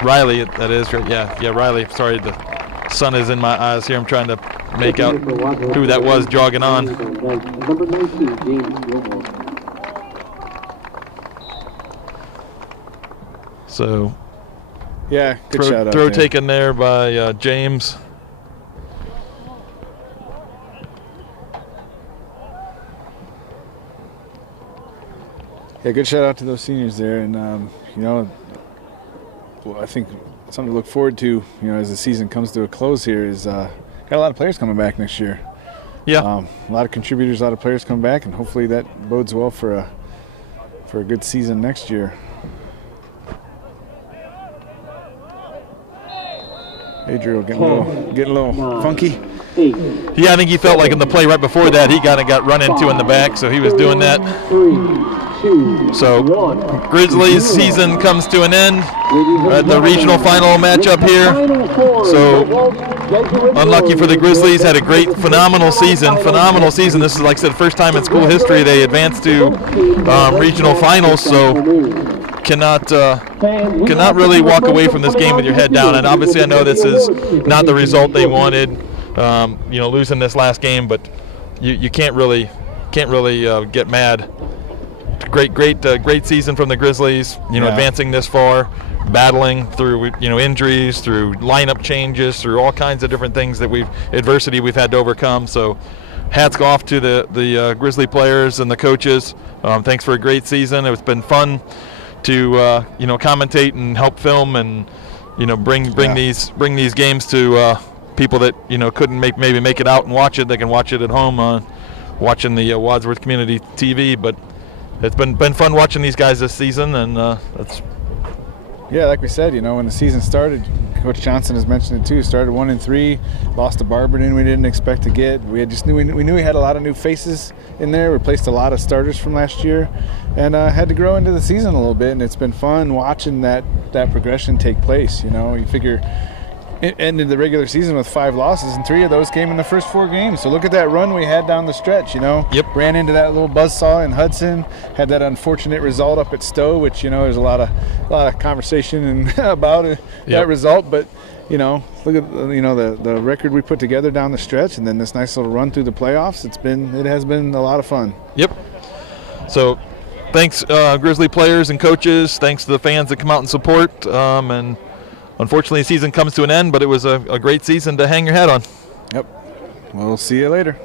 Riley. That is right. Yeah, Riley. Sorry, the sun is in my eyes here. I'm trying to make out who that was jogging on. Number 19, James Gilmore. So yeah, good shout out. Throw there. taken there by James. Yeah, good shout out to those seniors there, and I think something to look forward to, as the season comes to a close here is got a lot of players coming back next year. Yeah, a lot of contributors, a lot of players come back, and hopefully that bodes well for a good season next year. Adriel getting a little funky. Yeah, I think he felt like in the play right before that he kind of got run into in the back, so he was doing that. So Grizzlies season comes to an end at the regional final matchup here. So unlucky for the Grizzlies, had a phenomenal season. This is, like I said, first time in school history they advanced to regional finals. So cannot really walk away from this game with your head down. And obviously I know this is not the result they wanted, losing this last game, but you can't really get mad. Great season from the Grizzlies, advancing this far, battling through injuries, through lineup changes, through all kinds of different things that adversity we've had to overcome. So hats off to the Grizzly players and the coaches. Thanks for a great season. It's been fun to commentate and help film and bring these games to people that couldn't maybe make it out and watch it. They can watch it at home watching the Wadsworth Community TV. But it's been fun watching these guys this season, and that's. Yeah, like we said, when the season started, Coach Johnson has mentioned it too. Started 1-3, lost to Barberton. We didn't expect to get. We knew we had a lot of new faces in there. Replaced a lot of starters from last year, and had to grow into the season a little bit. And it's been fun watching that progression take place. You figure ended the regular season with 5 losses, and 3 of those came in the first 4 games. So look at that run we had down the stretch, Yep. Ran into that little buzzsaw in Hudson, had that unfortunate result up at Stowe, which, there's a lot of conversation about that result. But, look at, the record we put together down the stretch, and then this nice little run through the playoffs. It has been a lot of fun. Yep. So thanks, Grizzly players and coaches. Thanks to the fans that come out and support. And unfortunately, the season comes to an end, but it was a great season to hang your hat on. Yep. We'll see you later.